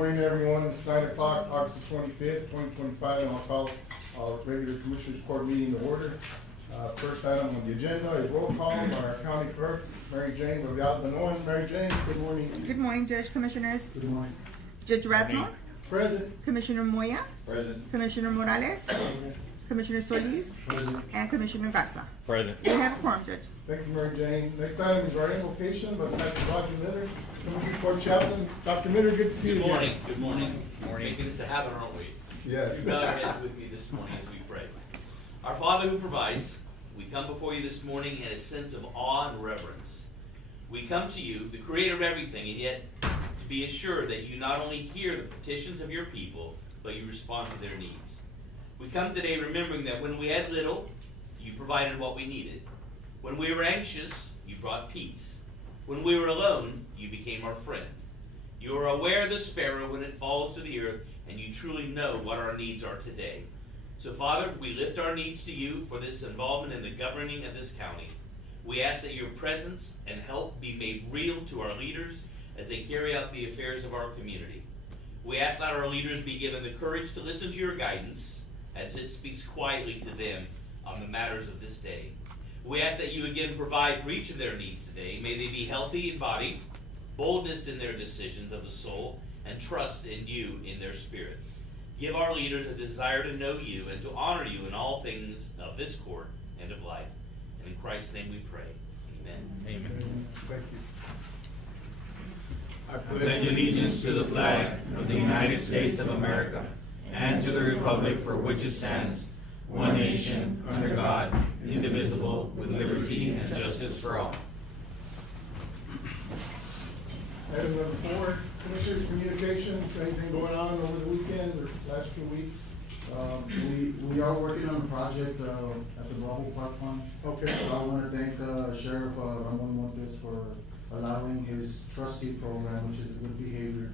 morning, everyone. It's 9 o'clock, August the 25th, 2025, and I'll call our regular Commissioners Court meeting to order. First item on the agenda is roll call. Our county clerk, Mary Jane Benoit. Mary Jane, good morning. Good morning, Judge, Commissioners. Good morning. Judge Rathmore. Present. Commissioner Moya. Present. Commissioner Morales. Commissioner Solis. Present. And Commissioner Garza. Present. We have a quorum, Judge. Thank you, Mary Jane. Next item is our invocation by Dr. Roger Miller, Commissioner Court Chaplain. Dr. Miller, good to see you. Good morning. again. Good morning. Making this a habit, aren't we? Yes. You bow your heads with me this morning as we pray. Our Father who provides, we come before you this morning in a sense of awe and reverence. We come to you, the creator of everything, and yet to be assured that you not only hear the petitions of your people, but you respond to their needs. We come today remembering that when we had little, you provided what we needed. When we were anxious, you brought peace. When we were alone, you became our friend. You are aware of the sparrow when it falls to the earth, and you truly know what our needs are today. So, Father, we lift our needs to you for this involvement in the governing of this county. We ask that your presence and help be made real to our leaders as they carry out the affairs of our community. We ask that our leaders be given the courage to listen to your guidance as it speaks quietly to them on the matters of this day. We ask that you again provide for each of their needs today. May they be healthy in body, boldness in their decisions of the soul, and trust in you in their spirit. Give our leaders a desire to know you and to honor you in all things of this court and of life. And in Christ's name we pray. Amen. Amen. Thank you. I pledge allegiance to the flag of the United States of America and to the republic for which it stands, one nation, under God, indivisible, with liberty and justice for all. Item number 4, Commissioners' communications. Anything going on over the weekend or last few weeks? We are working on a project at the Bravo Park Fund. Okay. So I want to thank Sheriff Ramon Montes for allowing his trustee program, which is a good behavior.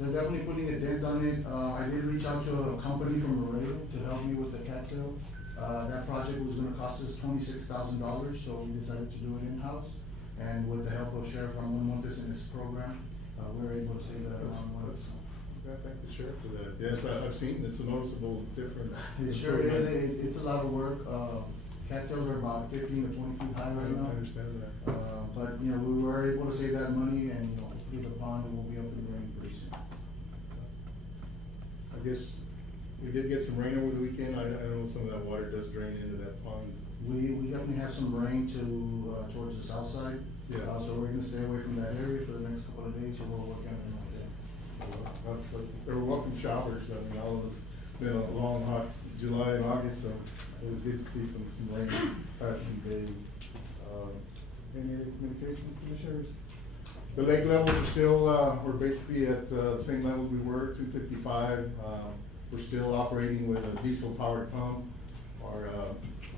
They're definitely putting a dent on it. I did reach out to a company from Laredo to help me with the cattail. That project was going to cost us $26,000, so we decided to do it in-house. And with the help of Sheriff Ramon Montes in his program, we were able to save that amount of money. I thank the sheriff for that. Yes, I've seen it's a noticeable difference. It sure is. It's a lot of work. Cattails are about 15 to 20 feet high right now. I understand that. But you know, we were able to save that money, and you know, hopefully the pond will be up and running pretty soon. I guess we did get some rain over the weekend. I know some of that water does drain into that pond. We definitely have some rain towards the south side. Yeah. So we're gonna stay away from that area for the next couple of days, so we'll work on it out there. There were welcome showers. I mean, all of us, been a long, hot July and August, so it was good to see some rain past few days. Any other communication, Commissioners? The lake levels are still, we're basically at the same levels we were, 255. We're still operating with a diesel powered pump. Our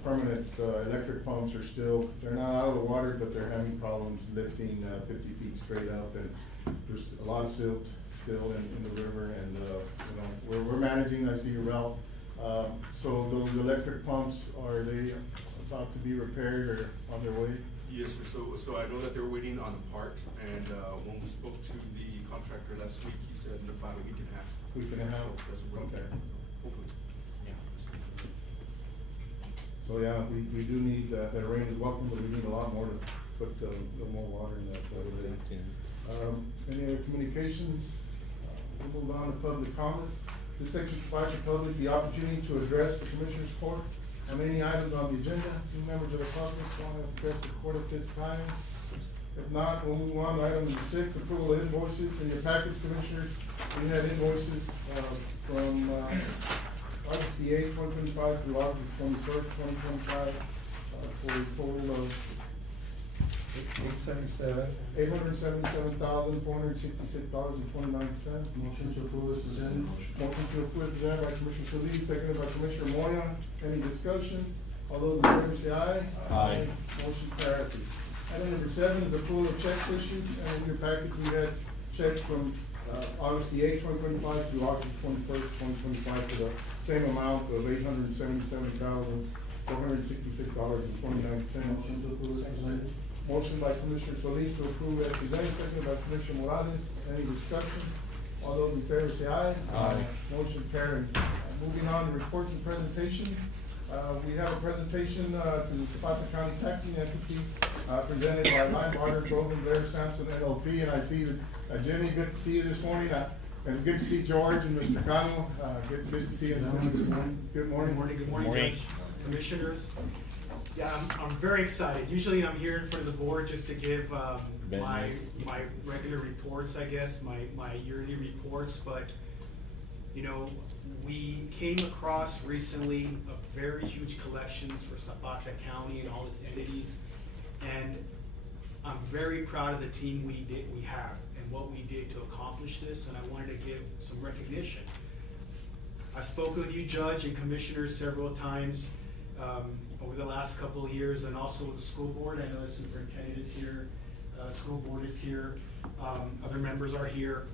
permanent electric pumps are still, they're not out of the water, but they're having problems lifting 50 feet straight up, and there's a lot of silt still in the river, and you know, we're managing. I see Ralph. So those electric pumps, are they about to be repaired or on their way? Yes, sir. So I know that they're waiting on a part, and when we spoke to the contractor last week, he said in about a week and a half. Week and a half? So that's what we're Okay. hopefully. Yeah. So yeah, we do need, that rain is welcome, but we need a lot more to put a little more water in that. Any other communications? We'll move on to public comment. This section provides the public the opportunity to address the Commissioners Court on any items on the agenda. Any members of the public want to address the court at this time? If not, we'll move on to item number 6, approval of invoices. In your package, Commissioners, we had invoices from August the 8th, 2025 through August 21st, 2025 for a total of $877,466.29. Motion to approve is presented. Motion to approve is presented by Commissioner Solis, seconded by Commissioner Moya. Any discussion? All those in favor say aye. Aye. Motion passes. Item number 7 is approval of checks issued, and in your package we had checks from August the 8th, 2025 through August 21st, 2025 for the same amount of $877,466.29. Motion to approve is presented. Motion by Commissioner Solis to approve as presented, seconded by Commissioner Morales. Any discussion? All those in favor say aye. Aye. Motion carries. Moving on to reports and presentation. We have a presentation, to the Zapata County Taxing Entity, presented by Line Water, Groveland, Blair, Sampson, LLP, and I see that, Jimmy, good to see you this morning, and good to see George and Mr. Cano, good to see you. Good morning. Good morning, Judge, Commissioners. Yeah, I'm very excited. Usually I'm here in front of the board just to give, my regular reports, I guess, my yearly reports, but, you know, we came across recently a very huge collections for Zapata County and all its entities, and I'm very proud of the team we have and what we did to accomplish this, and I wanted to give some recognition. I've spoken with you, Judge, and Commissioners several times over the last couple of years, and also with the school board. I know the superintendent is here, school board is here, other members are here,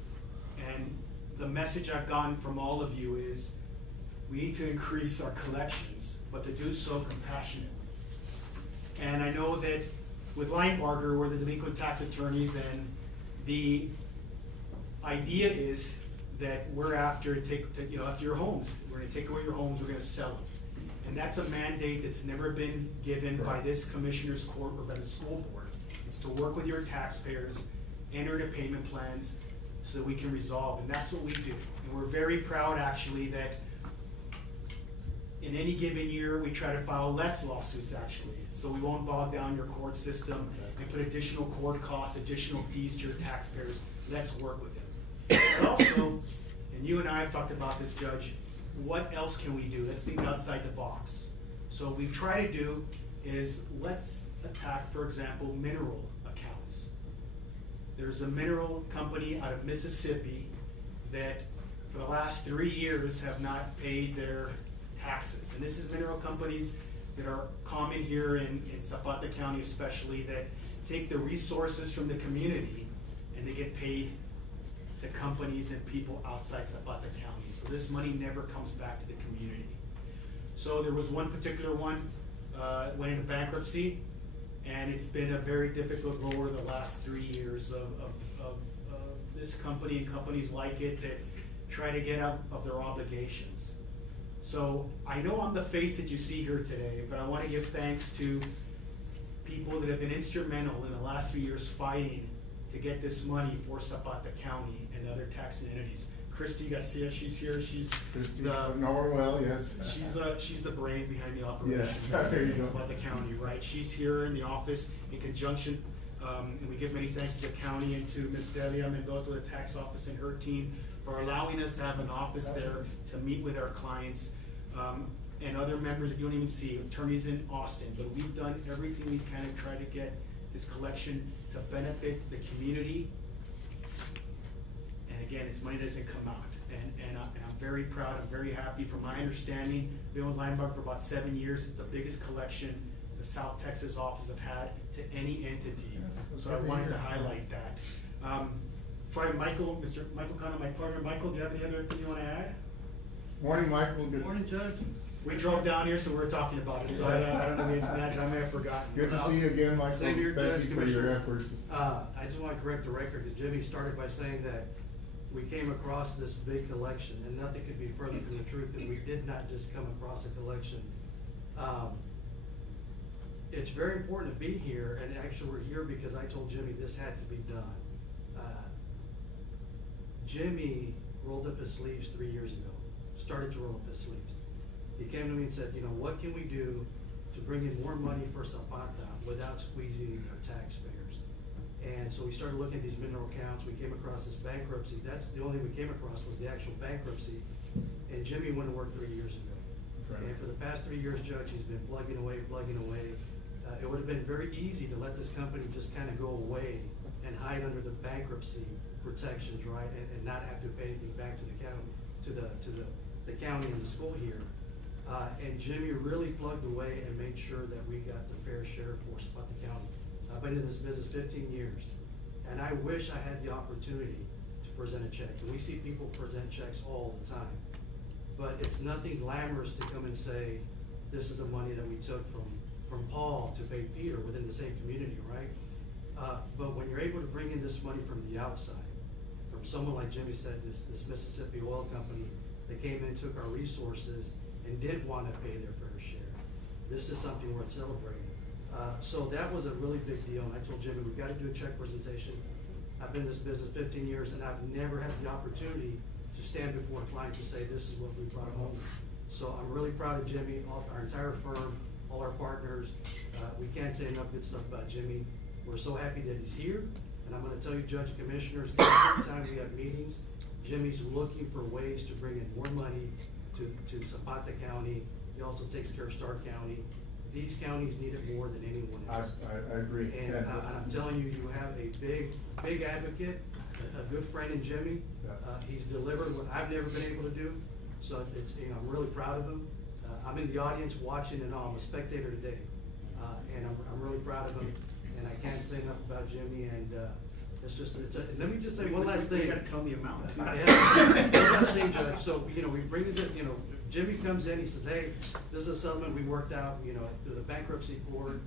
and the message I've gotten from all of you is we need to increase our collections, but to do so compassionately. And I know that with Linebarger, we're the delinquent tax attorneys, and the idea is that we're after after your homes. We're gonna take away your homes, we're gonna sell them. And that's a mandate that's never been given by this commissioner's court or by the school board. It's to work with your taxpayers, enter into payment plans, so that we can resolve, and that's what we do. And we're very proud, actually, that in any given year, we try to file less lawsuits, actually, so we won't bog down your court system and put additional court costs, additional fees to your taxpayers. Let's work with them. But also, and you and I have talked about this, Judge, what else can we do? Let's think outside the box. So what we try to do is let's attack, for example, mineral accounts. There's a mineral company out of Mississippi that for the last 3 years have not paid their taxes. And this is mineral companies that are common here in Zapata County especially, that take the resources from the community and they get paid to companies and people outside Zapata County. So this money never comes back to the community. So there was one particular one, went into bankruptcy, and it's been a very difficult road over the last 3 years of this company and companies like it that try to get out of their obligations. So I know I'm the face that you see here today, but I want to give thanks to people that have been instrumental in the last few years fighting to get this money for Zapata County and other taxing entities. Christy Garcia, she's here. She's Norwell, yes. She's the brains behind the operation. Yes, there you go. Zapata County, right? She's here in the office in conjunction, and we give many thanks to the county and to Ms. Delia Mendoza, the tax office, and her team for allowing us to have an office there to meet with our clients, and other members that you don't even see, attorneys in Austin. But we've done everything we can to try to get this collection to benefit the community. And again, it's money that doesn't come out. And I'm very proud, I'm very happy. From my understanding, been with Linebarger for about 7 years. It's the biggest collection the South Texas office have had to any entity. So I wanted to highlight that. Friday, Michael, Mr. Michael Cano, my partner. Michael, do you have any other thing you want to add? Morning, Michael. Good Morning, Judge. We drove down here, so we're talking about it, so I don't know if that I may have forgotten. Good to see you again, Michael. Same here, Judge, Thank you for your Commissioners. efforts. I just want to correct the record, that Jimmy started by saying that we came across this big collection, and nothing could be further from the truth, that we did not just come across a collection. It's very important to be here, and actually we're here because I told Jimmy this had to be done. Jimmy rolled up his sleeves 3 years ago, started to roll up his sleeves. He came to me and said, you know, what can we do to bring in more money for Zapata without squeezing our taxpayers? And so we started looking at these mineral accounts. We came across this bankruptcy. That's the only thing we came across was the actual bankruptcy. And Jimmy went to work 3 years ago. Right. And for the past 3 years, Judge, he's been plugging away. It would have been very easy to let this company just kind of go away and hide under the bankruptcy protections, right? And not have to pay anything back to the county, to the county and the school here. And Jimmy really plugged away and made sure that we got the fair share for Zapata County. I've been in this business 15 years, and I wish I had the opportunity to present a check. And we see people present checks all the time. But it's nothing glamorous to come and say, this is the money that we took from Paul to pay Peter within the same community, right? But when you're able to bring in this money from the outside, from someone like Jimmy said, this Mississippi Oil Company, that came in, took our resources, and did want to pay their fair share, this is something worth celebrating. So that was a really big deal, and I told Jimmy, we've got to do a check presentation. I've been in this business 15 years, and I've never had the opportunity to stand before a client to say, this is what we brought home. So I'm really proud of Jimmy, our entire firm, all our partners. We can't say enough good stuff about Jimmy. We're so happy that he's here, and I'm gonna tell you, Judge and Commissioners, every time we have meetings, Jimmy's looking for ways to bring in more money to Zapata County. He also takes care of Stark County. These counties need it more than anyone else. I agree. And I'm telling you, you have a big advocate, a good friend in Jimmy. Yeah. He's delivered what I've never been able to do, so it's, I'm really proud of him. I'm in the audience watching and all, I'm a spectator today, and I'm really proud of him, and I can't say enough about Jimmy, and let me just say one last thing. You gotta tell me amount. Yeah, one last thing, Judge, so, we bring it, Jimmy comes in, he says, hey, this is a settlement we worked out, through the bankruptcy court,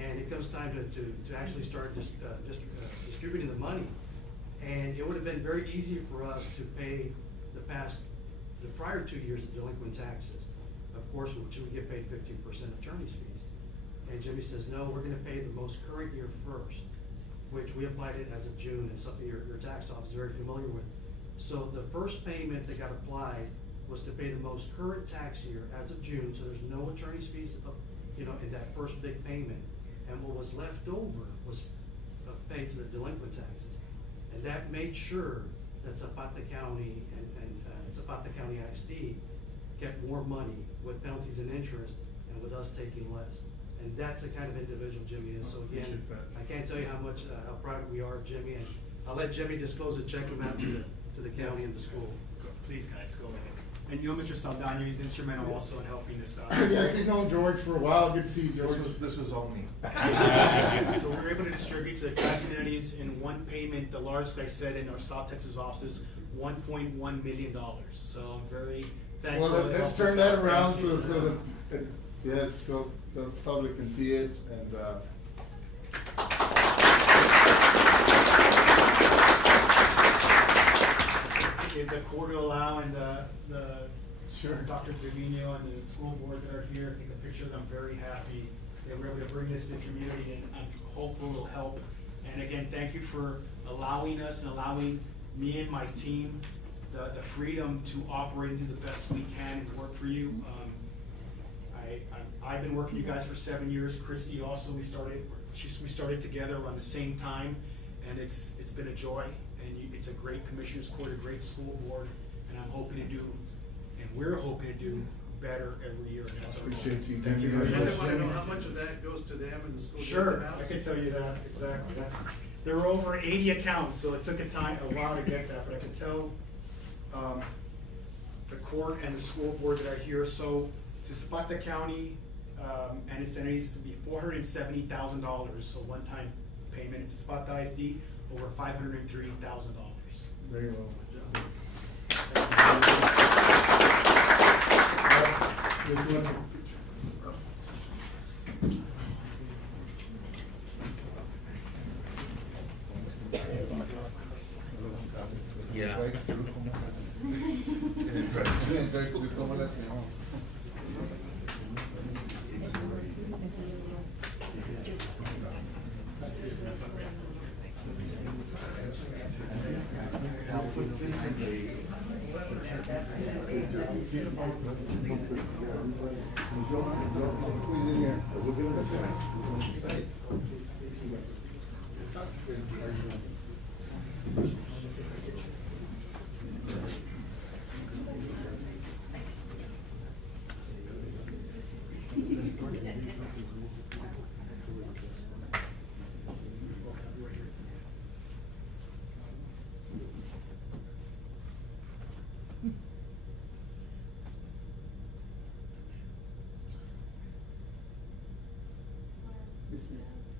and it comes time to actually start distributing the money. And it would have been very easy for us to pay the prior 2 years of delinquent taxes. Of course, which we get paid 15% attorney's fees. And Jimmy says, no, we're gonna pay the most current year first, which we applied it as of June, and something your tax office is very familiar with. So the first payment that got applied was to pay the most current tax year as of June, so there's no attorney's fees in that first big payment. And what was left over was paid to the delinquent taxes. And that made sure that Zapata County and Zapata County ISD kept more money with penalties and interest, and with us taking less. And that's the kind of individual Jimmy is. So again, I can't tell you how proud we are of Jimmy, and I'll let Jimmy disclose the check amount to the county and the school. Please, guys, go ahead. And Mr. Saldana, he's instrumental also in helping us out. Yeah, we've known George for a while. Good to see you, George. This was all me. So we were able to distribute to the tax entities in one payment, the largest, like I said, in our South Texas offices, $1.1 million. So I'm very thankful. Well, that let's helped us turn that out. around Thank you. so that, yes, so the public can see it, and, If the court will allow, and the Sure. Dr. Trevino and the school board that are here, take a picture, I'm very happy that we're able to bring this to the community, and I'm hopeful it'll help. And again, thank you for allowing us and allowing me and my team the freedom to operate and do the best we can and work for you. I've been working with you guys for 7 years. Christy also, we started together around the same time, and it's been a joy. And it's a great commissioner's court, a great school board, and I'm hoping to do, and we're hoping to do better every year. And that's our goal. appreciate you. Thank you very I much. just wanna know how much of that goes to them and the school. Sure, I can tell you that, exactly. There were over 80 accounts, so it took a while to get that, but I can tell the court and the school board that are here. So to Zapata County and its entities, to be $470,000, so one-time payment. To Zapata ISD, over $503,000. Very well. This one. Yeah.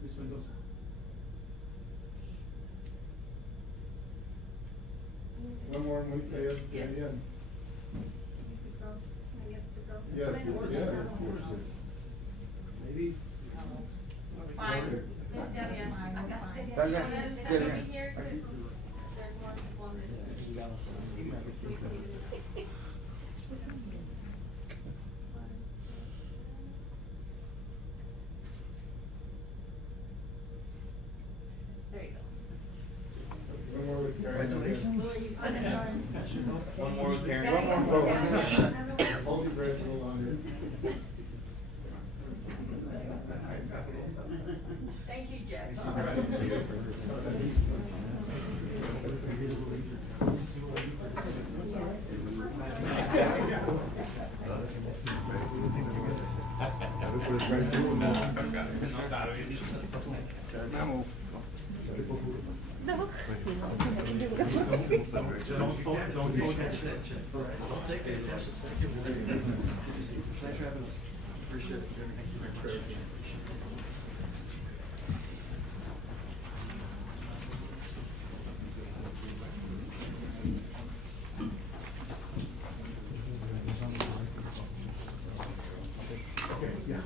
Ms. Mendoza. One more and we pay it at the Yes. end. Yes, yes, of course. Maybe. Fine. Miss Delia, I got Dale, Let us dale. stand over here, 'cause there's more people on this. There you go. One more with Karen. One more with Karen. One more vote. Hold your breath, hold on here. Thank you, Jeff. No. Don't fold, don't fold that shit. Don't take it. Thanks for having us. Appreciate it, Jeremy. Thank you very much. Okay, yeah.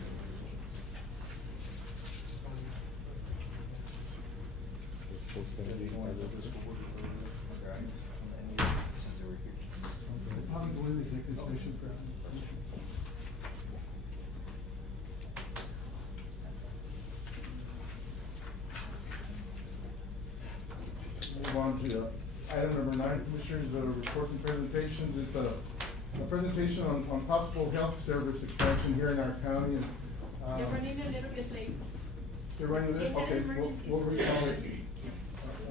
Probably go into executive session for. Move on to item number 9, Commissioners, reports and presentations. It's a presentation on possible health service expansion here in our county. And, You're running a little bit late. You're running They it? had Okay, emergency we'll recall it. You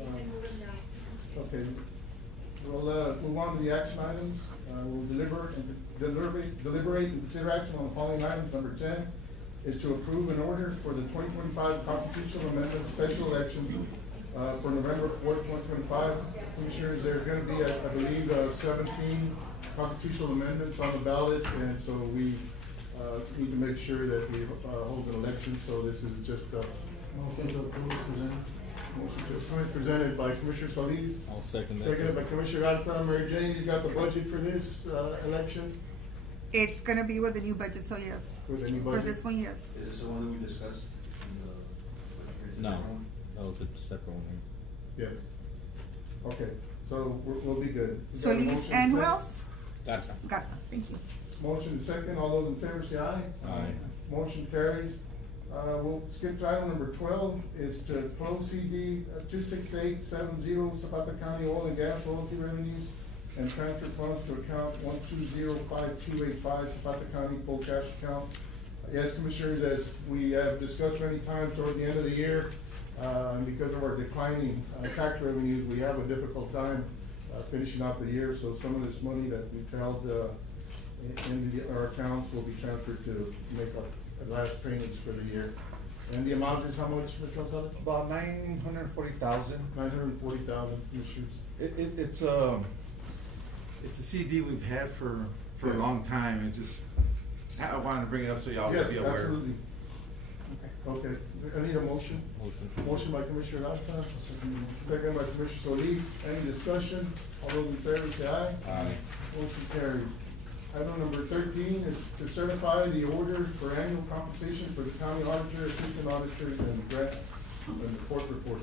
can move it now. Okay, we'll move on to the action items. We'll deliberate and consider action on the following items. Number 10 is to approve an order for the 2025 constitutional amendment special election for November 4th, 2025. Commissioners, there's going to be, I believe, 17 constitutional amendments on the ballot, and so we need to make sure that we hold an election. So this is just a Motion to approve is presented. motion to approve presented by Commissioner Solis. I'll second that. Seconded by Commissioner Garza. Mary Jane, you got the budget for this election It's gonna be with the new budget, so yes. with any For budget? this one, yes. Is this the one that we discussed in the? No, that was a separate one. Yes. Okay, so we'll be good. We got a Solis, motion and who second. else? Garza. Garza, thank you. Motion second, all those in favor say aye. Aye. Motion carries. We'll skip to item number 12, is to close CD 26870 Zapata County Oil and Gas Royalty Revenues and transfer funds to account 1205285 Zapata County Full Cash Account. Yes, Commissioners, as we have discussed many times toward the end of the year, and because of our declining tax revenues, we have a difficult time finishing out the year. So some of this money that we've held in our accounts will be transferred to make up the last payments for the year. And the amount is how much, Mr. Gonzalez? About 940,000. 940,000, Commissioners. It's a CD we've had for a Yes. long time. It just, I wanted to bring it up so y'all would Yes, be aware. absolutely. Okay, I need a motion. Motion. Motion by Commissioner Garza, second by Commissioner Solis. Any discussion? All those in favor say aye. Aye. Motion carried. Item number 13 is to certify the order for annual compensation for the county auditor, assistant auditors, and grant and the court report.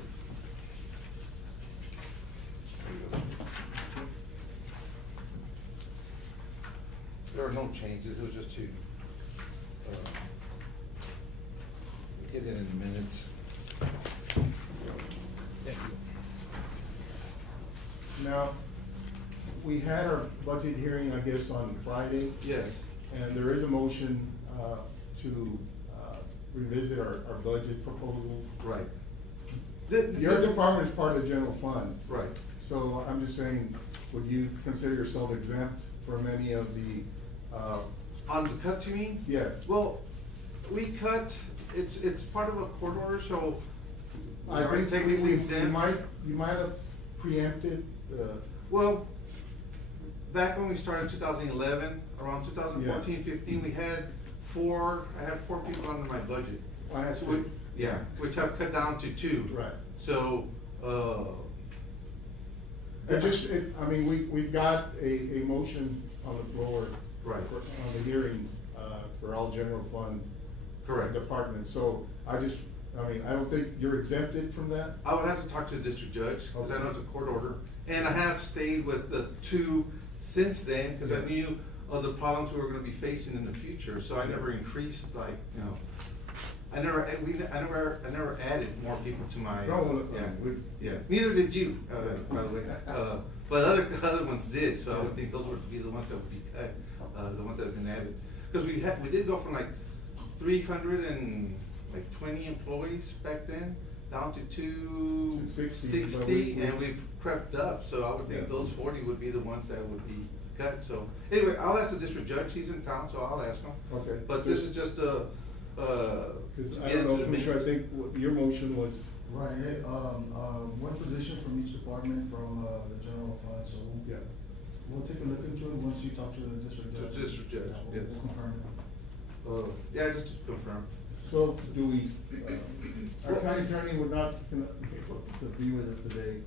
There are no changes, it was just to, get it in the minutes. Now, we had our budget hearing, I guess, on Friday. Yes. And there is a motion to revisit our budget proposals. Right. Your department is part of the general fund. Right. So I'm just saying, would you consider yourself exempt from any of the, On the cut, you mean? yes? Well, we cut, it's part of a court order, so we I are think technically you exempt. might have preempted, Well, back when we started 2011, around 2014, 15, I had four people under my budget. I have So 6. Yeah, which I've cut down to 2. Right. So, I mean, we've got a motion on the floor. Right. On the hearings, for all general fund. Correct. Departments, so I just I mean, I don't think you're exempted from that. I would have to talk to the district judge, because I know it's a court order, and I have stayed with the two since then, because I knew of the problems we were gonna be facing in the future, so I never increased, like, you know, I never added more people to my, No, well, yeah, neither did you, by the way, but other ones did, so I would think those would be the ones that would be cut, the ones that have been added. Because we did go from like 320 employees back then, down to 260, and we've crept up, so I would think Yes. those 40 would be the ones that would be cut, so. Anyway, I'll ask the district judge, he's in town, so I'll ask him. Okay. But this is just to Cause get I don't know, into the Commissioner, I meetings. think what your motion was, Right, one position from each department from, the general fund, so yeah. we'll take a look into it once you talk to the district To judge. the district judge, Yeah, yes. We'll confirm it. Yeah, just to confirm. So do we, our county attorney would not, to be with us today.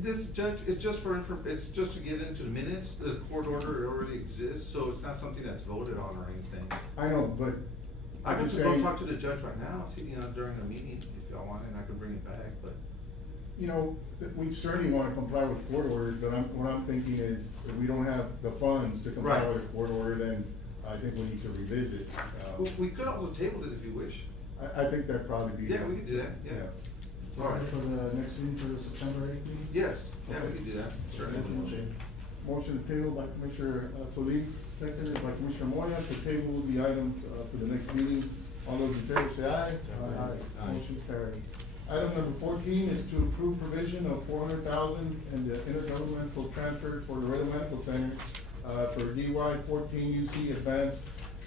This judge, it's just it's just to get into the minutes, the court order already exists, so it's not something that's voted on or anything. I know, but. I I'm could just go saying, talk to the judge right now, see, you know, during the meeting, if y'all want, and I can bring it back, but. You know, we certainly wanna comply with court orders, but what I'm thinking is, if we don't have the funds to comply Right. with a court order, then I think we need to revisit. We could also table it if you wish. I think that'd probably be. Yeah, we could do that, yeah. All right. For the next meeting, for the September 8th meeting? Yes, yeah, we Okay. could do that, certainly. Motion to table by Commissioner Solis, seconded by Commissioner Moya, to table the item for the next meeting. All those in favor say aye. Aye. Motion carried. Item number 14 is to approve provision of $400,000 in the intergovernmental transfer for the Laredo Medical Center for DY 14 UC advanced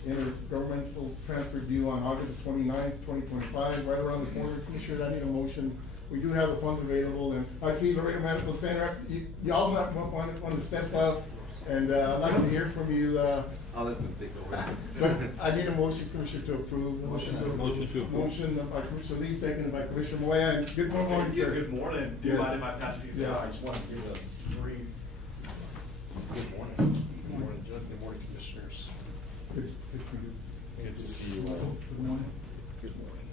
intergovernmental transfer due on August 29th, 2025, right around the corner. Commissioner, I need a motion. We do have the funds available, and I see Laredo Medical Center, y'all want to step up, and I'd like to hear from you. I'll let them take But over. I need a motion, Commissioner, to approve. Motion to approve. Motion to approve. Motion by Commissioner Lee, seconded by Commissioner Moya, and good morning, sir. Good morning. Do you Yes. mind if I pass these Yeah. out? I just want to give a brief. Good morning. Good morning, Judge. Good morning, Commissioners. Good to see you. Good to see you all. Good morning. Good morning.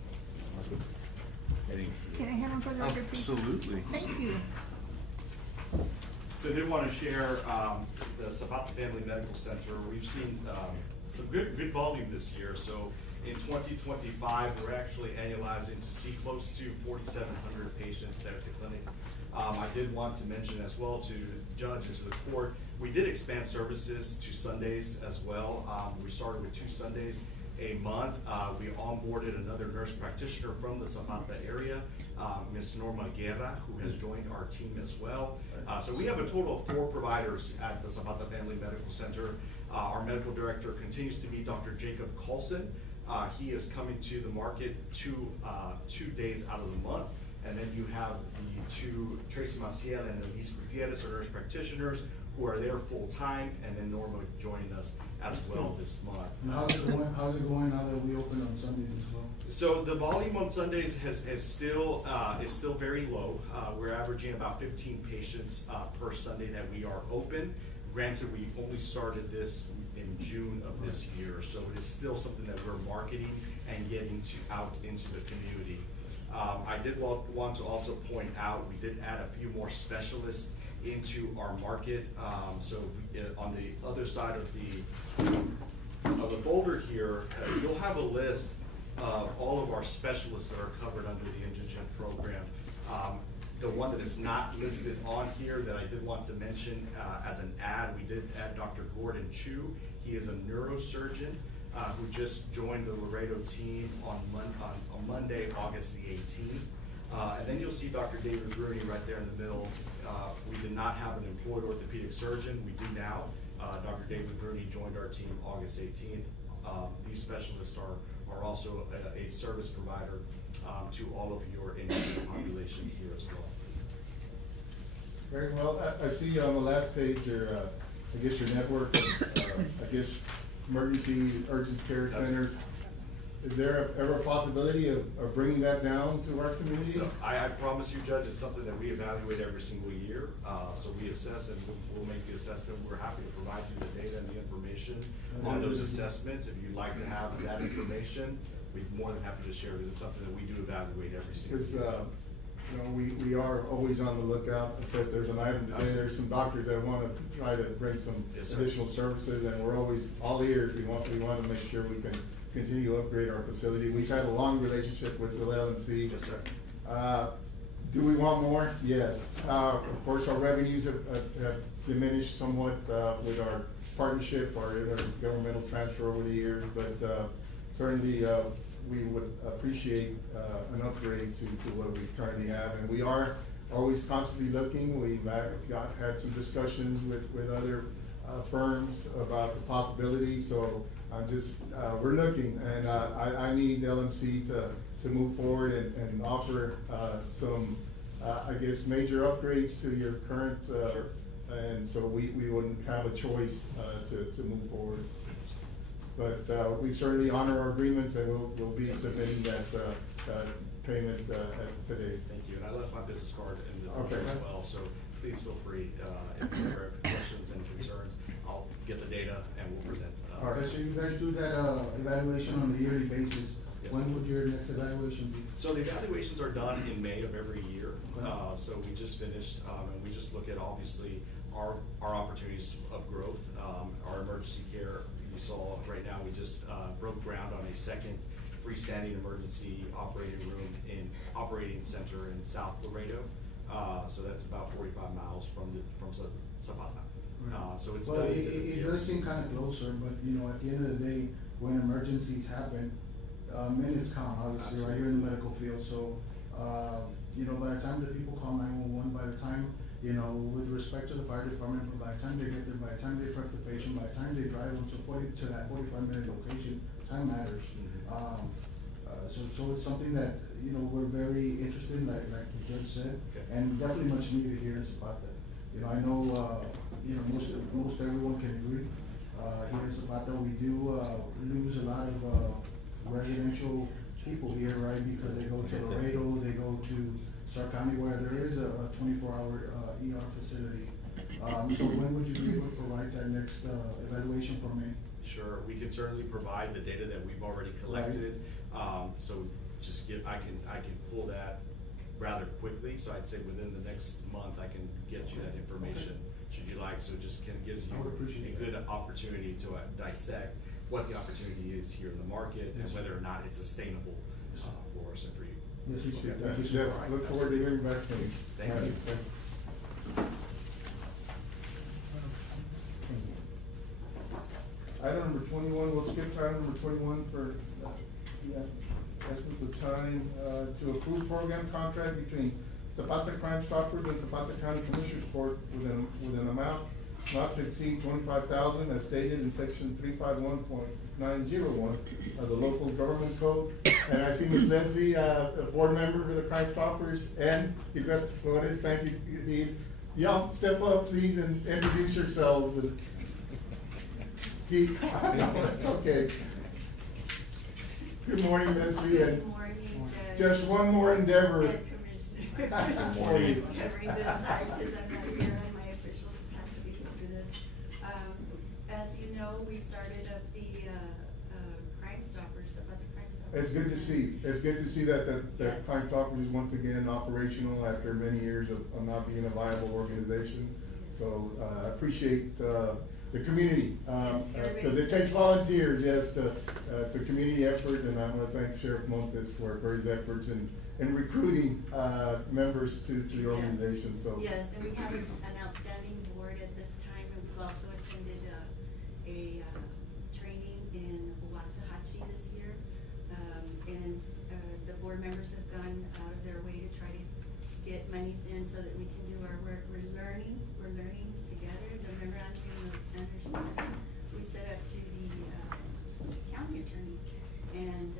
Can I have them for the record, please? Absolutely. Thank you. So I did want to share, the Zapata Family Medical Center. We've seen, some good volume this year. So in 2025, we're actually annualizing to see close to 4,700 patients there at the clinic. I did want to mention as well to the judge and to the court, we did expand services to Sundays as well. We started with 2 Sundays a month. We onboarded another nurse practitioner from the Zapata area, Ms. Norma Guerra, who has joined our team as well. So we have a total of 4 providers at the Zapata Family Medical Center. Our medical director continues to be Dr. Jacob Colson. He is coming to the market 2 days out of the month. And then you have the 2, Tracy Maciel and Elise Gutierrez, our nurse practitioners, who are there full-time, and then Norma joining us as well this month. And how's it going now that we open on Sundays as well? So the volume on Sundays is still very low. We're averaging about 15 patients per Sunday that we are open. Granted, we only started this in June of this year, so it is still something that we're marketing and getting out into the community. I did want to also point out, we did add a few more specialists into our market. So on the other side of the folder here, you'll have a list of all of our specialists that are covered under the indigent program. The one that is not listed on here that I did want to mention as an ad, we did add Dr. Gordon Chu. He is a neurosurgeon who just joined the Laredo team on Monday, August the 18th. And then you'll see Dr. David Rooney right there in the middle. We did not have an employed orthopedic surgeon. We do now. Dr. David Rooney joined our team August 18th. These specialists are also a service provider to all of your indigent population here as well. Very well. I see on the last page your, I guess your network, I guess emergency urgent care centers. Is there ever a possibility of bringing that down to our community? So I promise you, Judge, it's something that we evaluate every single year. So we assess and we'll make the assessment. We're happy to provide you the data and the information on those assessments. If you'd like to have that information, we'd be more than happy to share, because it's something that we do evaluate every single Because, year. you know, we are always on the lookout. If there's an item today, there's some doctors that wanna try to bring some Yes, sir. additional services, and we're always all ears. We want to make sure we can continue to upgrade our facility. We've had a long relationship with LMC. Yes, sir. Do we want more? Yes. Of course, our revenues have diminished somewhat, with our partnership, our governmental transfer over the years, but, certainly, we would appreciate, an upgrade to what we currently have, and we are always constantly looking. We've had some discussions with other, firms about the possibility, so I'm just, we're looking, and, I need LMC to move forward and offer, some, I guess, major upgrades to your current, Sure. and so we wouldn't have a choice, to move forward. But, we certainly honor our agreements, and we'll be submitting that, payment, today. Thank you, and I left my business card in the Okay. door as well, so please feel free, if you have questions and concerns, I'll get the data and we'll present. All right. Okay, so you guys do that, evaluation on a yearly basis. Yes. When would your next evaluation be? So the evaluations are done in May of every year. Okay. So we just finished, and we just look at obviously our opportunities of growth, our emergency care. You saw right now, we just broke ground on a second freestanding emergency operating room operating center in South Laredo. So that's about 45 miles from Zapata. So it's Well, done. it does seem kind of closer, but you know, at the end of the day, when emergencies happen, minutes count, obviously, right here in the medical field, so, you know, by the time that people call 911, by the time, you know, with respect to the fire department, by the time they get there, by the time they prep the patient, by the time they drive them to that 45-minute location, time matters. So it's something that, you know, we're very interested in, like the judge said, Okay. and definitely much needed here in Zapata. You know, I know, you know, most everyone can agree, here in Zapata, we do, lose a lot of, residential people here, right, because they go to Laredo, they go to Stark County, where there is a 24-hour, ER facility. So when would you be able to provide that next, evaluation for me? Sure, we can certainly provide the data that we've already collected. So just I can pull that rather quickly, so I'd say within the next month, I can get you that information, should you like. So it just kind of gives you I would appreciate a good opportunity to dissect what the opportunity is here in the market and Yes, whether or not it's sustainable for us and for you. Yes, we should. Yes, Thank you, sir. look forward to hearing back from you. Thank you. Item number 21, we'll skip to item number 21 for, essence of time, to approve program contract between Zapata Crime Stoppers and Zapata County Commissioners Court with an amount not to exceed $25,000 as stated in section 351.901 of the local government code. And I see Ms. Leslie, a board member for the Crime Stoppers, and Gilberto Flores, thank you. Y'all step up, please, and introduce yourselves. And that's okay. Good morning, Leslie, and Good morning, Judge. just one more endeavor. And Commissioner. Good morning. Covering this side, because I'm not here in my official capacity to do this. As you know, we started up the, Crime Stoppers, about the Crime Stoppers. It's good to see. It's good to see that Yes. Crime Stoppers is once again operational after many years of not being a viable organization. So, I appreciate, the community, because it takes volunteers, yes, it's a community effort, and I want to thank Sheriff Montes for his efforts in recruiting, members to the organization, so. Yes, and we have an outstanding board at this time, and we've also attended, a training in Waxahachie this year. And, the board members have gone out of their way to try to get monies in so that we can do our work. We're learning together. The memorandum of understanding we set up to the county attorney, and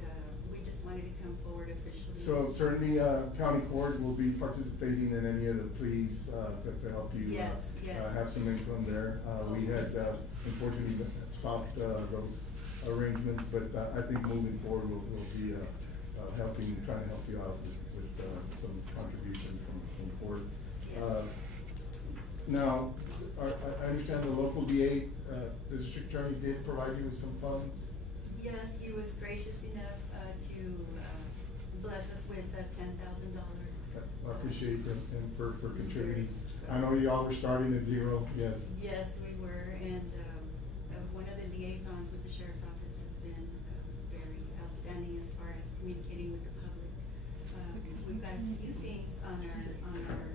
we just wanted to come forward officially. So certainly, county court will be participating in any of the pleas, to help you, Yes, yes. have some income there. We had, unfortunately stopped, those arrangements, but I think moving forward, we'll be, trying to help you out with some contributions from court. Yes. Now, I understand the local DA, the district attorney did provide you with some funds? Yes, he was gracious enough to bless us with a $10,000. I appreciate them and for contributing. I know y'all were starting at zero, yes. Yes, we were, and one of the liaisons with the sheriff's office has been very outstanding as far as communicating with the public. We've got a few things on our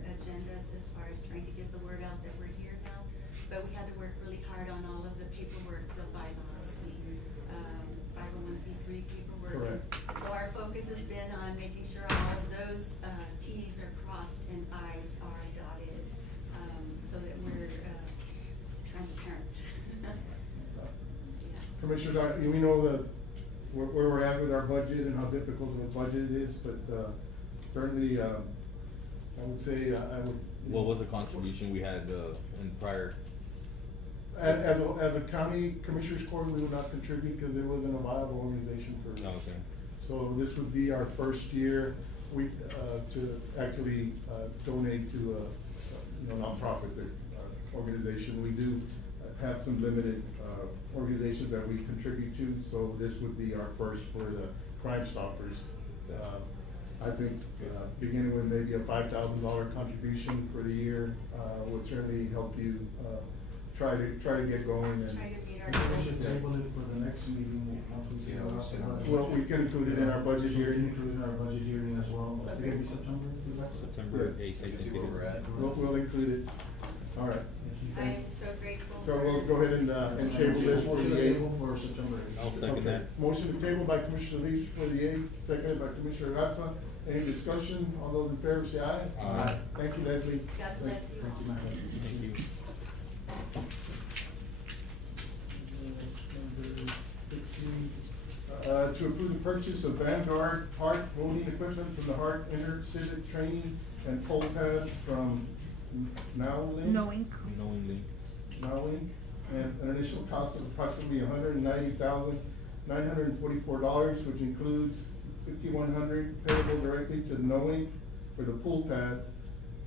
agendas as far as trying to get the word out that we're here now, but we had to work really hard on all of the paperwork, the bylaws, the 501c3 paperwork. Correct. So our focus has been on making sure all of those T's are crossed and I's are dotted, so that we're transparent. Yes. Commissioners, we know that where we're at with our budget and how difficult of a budget it is, but certainly, I would say, I would. What was the contribution we had in prior? As a county commissioners court, we would not contribute because it wasn't a viable organization for us. Oh, okay. So this would be our first year to actually donate to a nonprofit organization. We do have some limited organizations that we contribute to, so this would be our first for the Crime Stoppers. I think beginning with maybe a $5,000 contribution for the year would certainly help you try to get going and. Try to meet our We goals. should table it for the next meeting, once we see how it's. Well, we can include it in our budget We hearing. can include it in our budget hearing as well. I think it'll be September, is that? September 8th, I think See it where is. we're at. We'll include it. All right. I am so grateful. So we'll go ahead and table this for Motion the to 8th. table for September 8th. I'll second Okay. that. Motion to table by Commissioner Solis for the 8th, seconded by Commissioner Garza. Any discussion? All those in favor say aye. Aye. Thank you, Leslie. God bless you Thank you, all. Madam. Thank you. To approve the purchase of Vanguard Heart voting equipment from the Heart Inter-Civic Training and poll pads from Nowlink. Knowingly. Nowlink, and an initial cost of approximately $190,944, which includes $5,100 payable directly to Nowlink for the pool pads,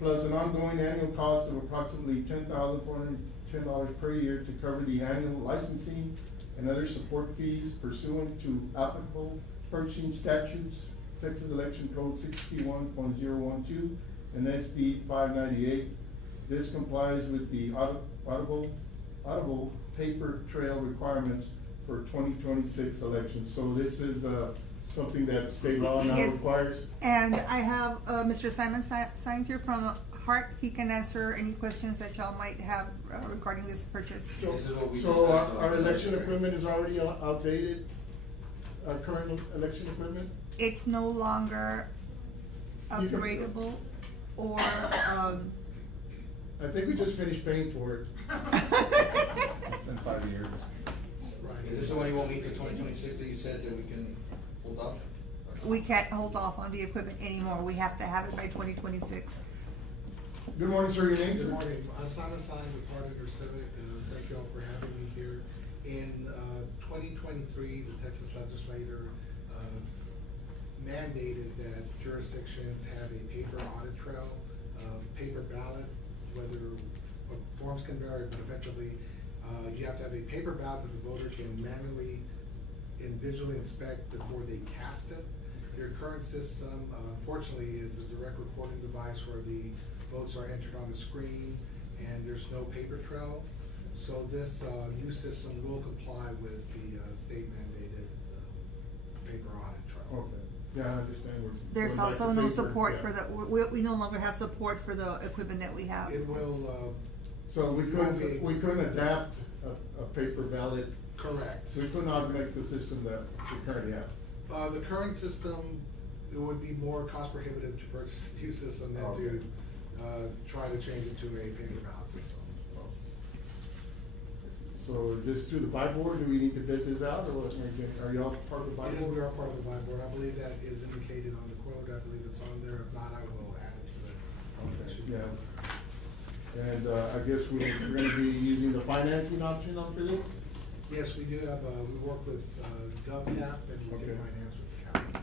plus an ongoing annual cost of approximately $10,410 per year to cover the annual licensing and other support fees pursuant to applicable purchasing statutes, Texas Election Code 61.012 and SB 598. This complies with the audible paper trail requirements for 2026 elections. So this is something that state law now Yes. requires. And I have Mr. Simon Science here from Hart. He can answer any questions that y'all might have regarding this purchase. This is what we So discussed our on election Thursday. equipment is already outdated, our current election equipment? It's no longer You can- upgradable or, I think we just finished paying for it. It's been 5 years. Right. Is this the one you want me to 2026 that you said that we can hold off? we can't hold off on the equipment anymore. We have to have it by 2026. Good morning, sir, your name? Good morning, I'm Simon Sign with Heart Civic, thank you all for having me here. In 2023, the Texas legislature mandated that jurisdictions have a paper audit trail, paper ballot, whether forms can vary, but effectively, you have to have a paper ballot that the voter can manually and visually inspect before they cast it. Your current system, unfortunately, is a direct recording device where the votes are entered on the screen and there's no paper trail. So this new system will comply with the state mandated paper audit trail. Okay, yeah, I understand. We're There's going back to also no paper, support yeah. for the, we no longer have support for the equipment that we have. It will, So we couldn't adapt a paper ballot, correct. so we couldn't automate the system that we currently have. The current system, it would be more cost prohibitive to purchase a new system than Okay. to try to change it to a paper ballot system. So is this through the buy board, do we need to bid this out, or what, are y'all part of the buy Yeah, board? we are part of the buy board. I believe that is indicated on the quote. I believe it's on there. If not, I will add it to it. It should be Yeah. on there. And I guess we're gonna be using the financing option on for this? Yes, we do have, we work with GovCap and we Okay. can finance with the county.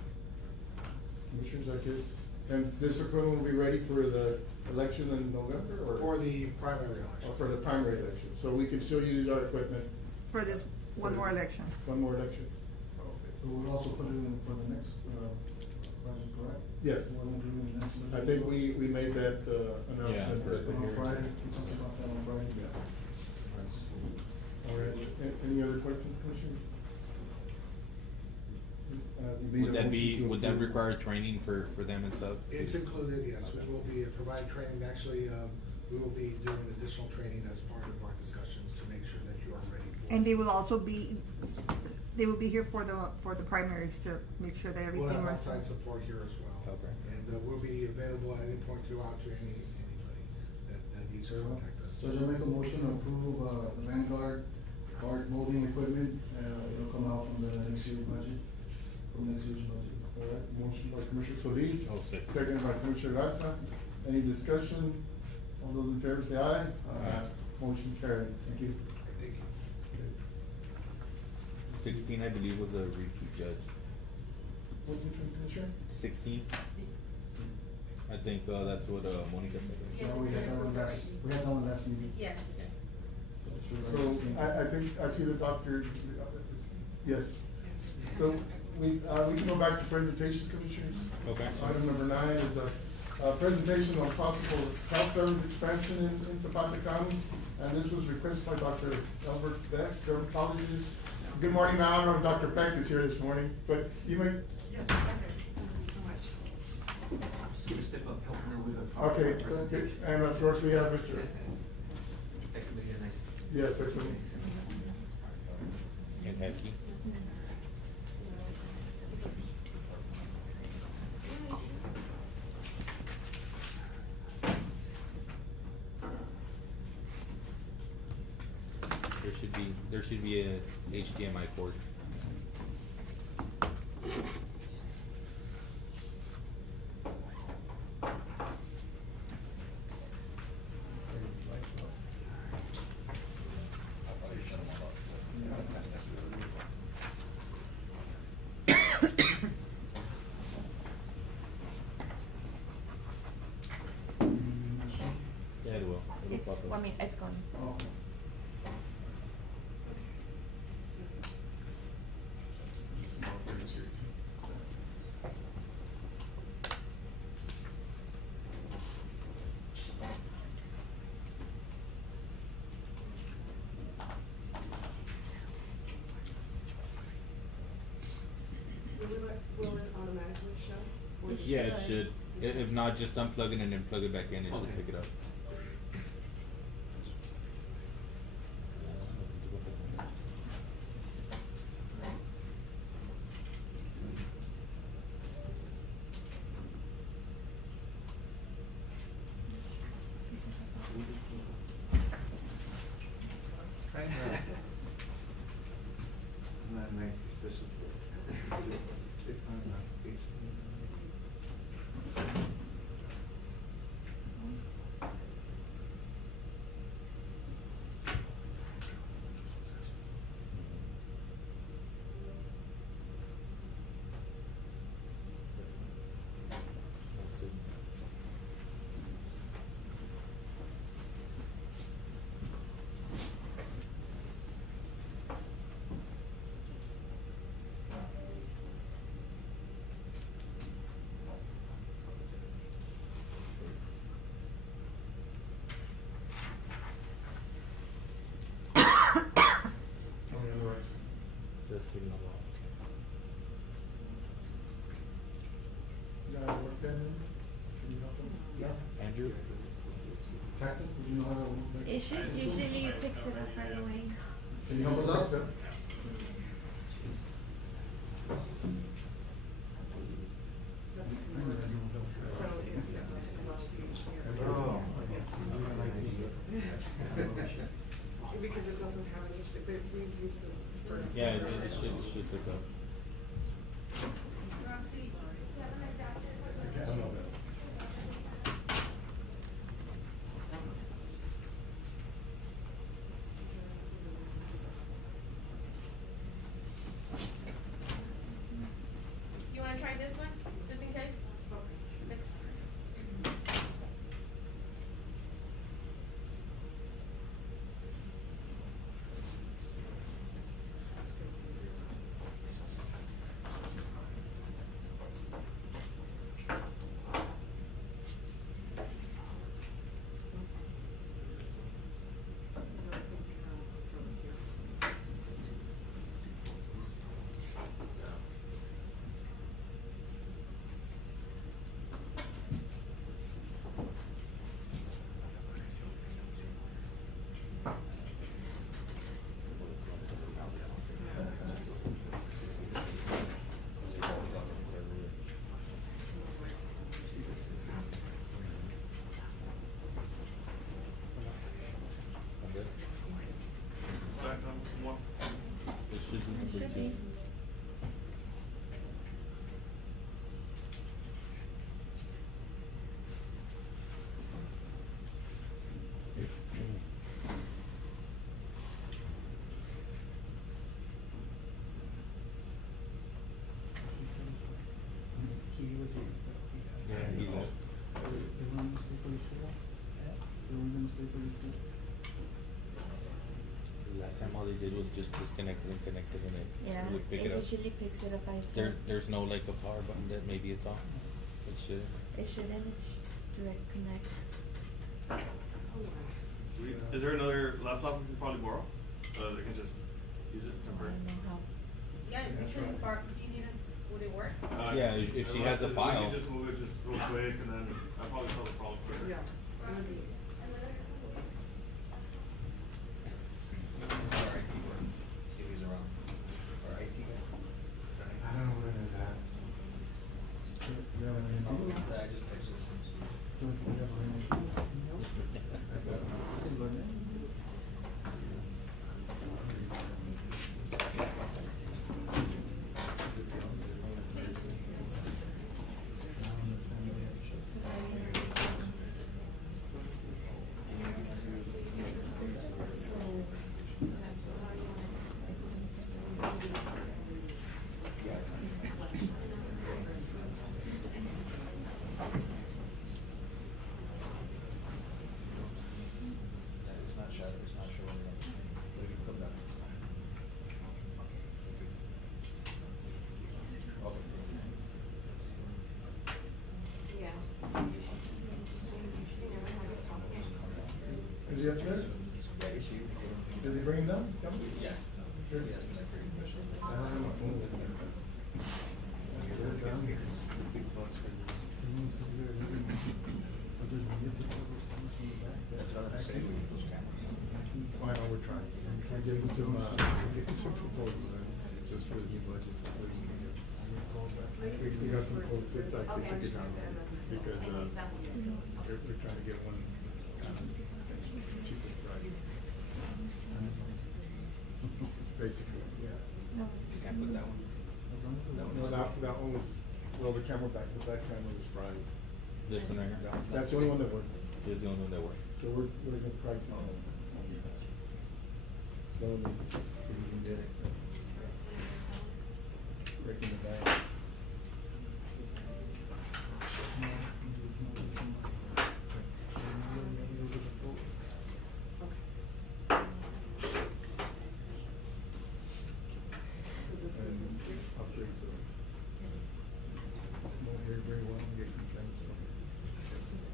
Commissioners, I guess, and this equipment will be ready for the election in November, or? For the primary Oh, election. for the primary election, so we can still use our equipment, For this one more election. one more election? But we'll also put it in for the next, budget, correct? Yes. We're gonna do it in the next budget. I think we made that, announcement. That's at the on hearing. Friday, we talked about that on Friday. Yeah. All right, any other questions, Commissioner? Would that be, would that require training for them and stuff? It's included, yes, we will be providing training, actually, we will be doing additional training as part of our discussions to make sure that you are ready for. And they will also be, they will be here for the primaries to make sure that everything We'll have runs. outside support here as well. Okay. And we'll be available at any point throughout to anybody that needs to contact us. So I'll make a motion to approve, the Vanguard card molding equipment, it'll come out from the next year's budget, from next year's budget. All right, motion by Commissioner Solis. Oh, second. Seconded by Commissioner Garza. Any discussion? All those in favor say aye. Motion carries. Thank you. Thank you. Okay. 16, I believe, was a repeat judge. What's the Commissioner? 16? I think, that's what, Monica said. Yes, No, we it's had that one last, recording. we had that one last meeting. Yes, okay. So I think, I see the doctor, yes. So we can go back to presentations, Commissioners. Okay. Item number 9 is a presentation on possible health service expansion in Zapata County. And this was requested by Dr. Albert Beck, dermatologist. Good morning, ma'am. I don't know if Dr. Peck is here this morning, but you may. Yes, okay. Thank you so much. I'm just gonna step up, help her with a Okay, PowerPoint good. presentation. And of course, we have Mr. That could be a nice. Yes, actually. And Becky. There should be a HDMI port. Yeah, it will. It'll It's, pop up. I mean, it's gone. Oh. Will it automatically show? Or It Yeah, it should. should. If not, just unplug it and then plug it back in, it should Okay. pick it up. Not nice, especially. Says signal loss. You got a work pen? Can you help him? Yeah. Andrew? Captain, would you know how to? It should usually picks it up right away. Can you help us out? So it allows the Oh. because it doesn't have an issue, but we've used this for. Yeah, it should pick up. I don't know that. You wanna try this one, just in case? Last time all they did was just disconnect it and connect it and Yeah, it would pick it it up. usually picks it up by There, itself. there's no like a power button that maybe it's on. It should. It shouldn't, it's just direct connect. Is there another laptop we can probably borrow? They can just use it I temporarily? don't know how. Yeah, you can park, do you need a, would it work? Yeah, if she has a file. We can just move it just real quick and then I'll probably solve the problem quicker. And then- Our IT work, see who's around. Our IT guy. I don't know where it's at. I just texted him. It's not sure, it's not sure when we can come down. Yeah. Is he upstairs? Did he bring him down? Come. Yeah. Sure. He asked me that pretty question. I don't have my phone with me. That's what I'm saying, we need those cameras. I know we're trying. I gave him some proposals, just for the new budget. We got some quotes, it's actually took it down, because, they're trying to get one kind of cheaper price. Basically, yeah. No. You can't put that one. No, that one was, well, the camera back, the back camera was fried. This one right here? That's the only one that worked. Here's the only one that worked. So we're gonna price on it. Slowly, we can get it. Breaking the bank. Upgrade to won't hear very well and get complaints from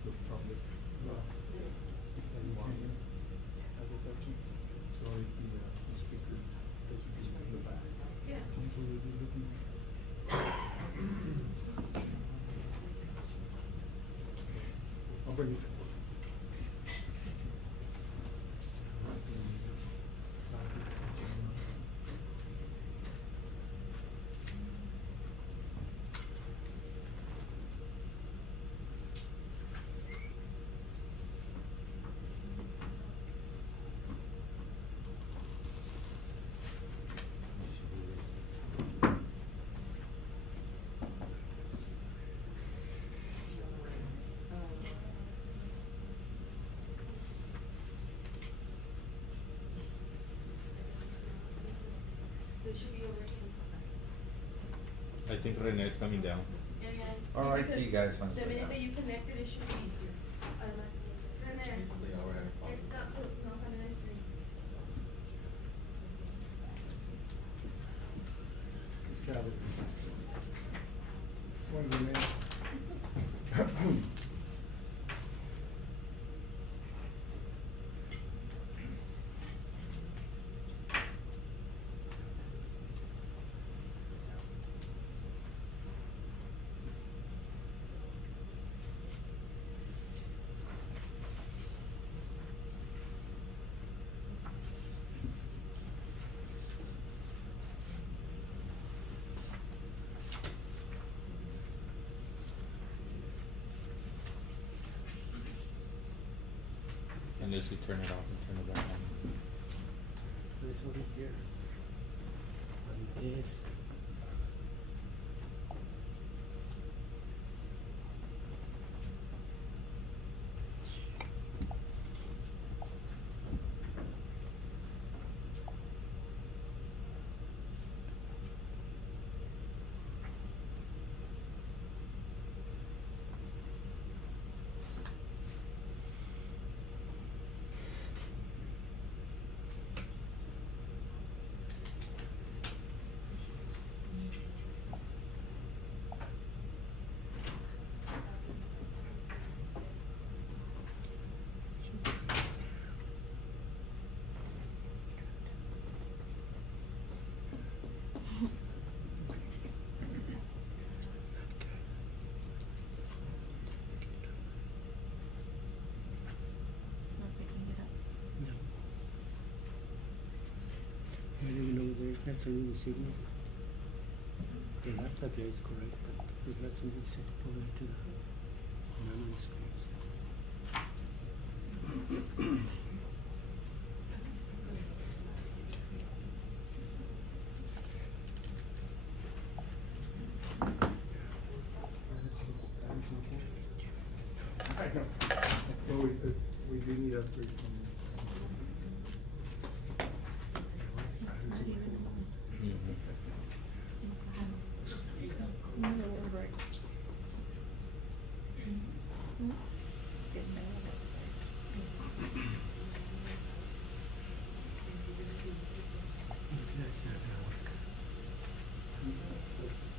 the public. So the speaker basically in the back. Yeah. So you'll be looking. I'll bring it. It should be over here. I think Rene's coming down. And then. All right, because you guys want to The put minute that? that you connected, it should be. Then there. They already have a problem. It's not, no, 103. Travel. One minute. Unless you turn it off and turn it back on. This over here. Yes. not sending the signal. The laptop here is correct, but it's not sending the signal over to the manual screens. I know. Well, we do need upgrade from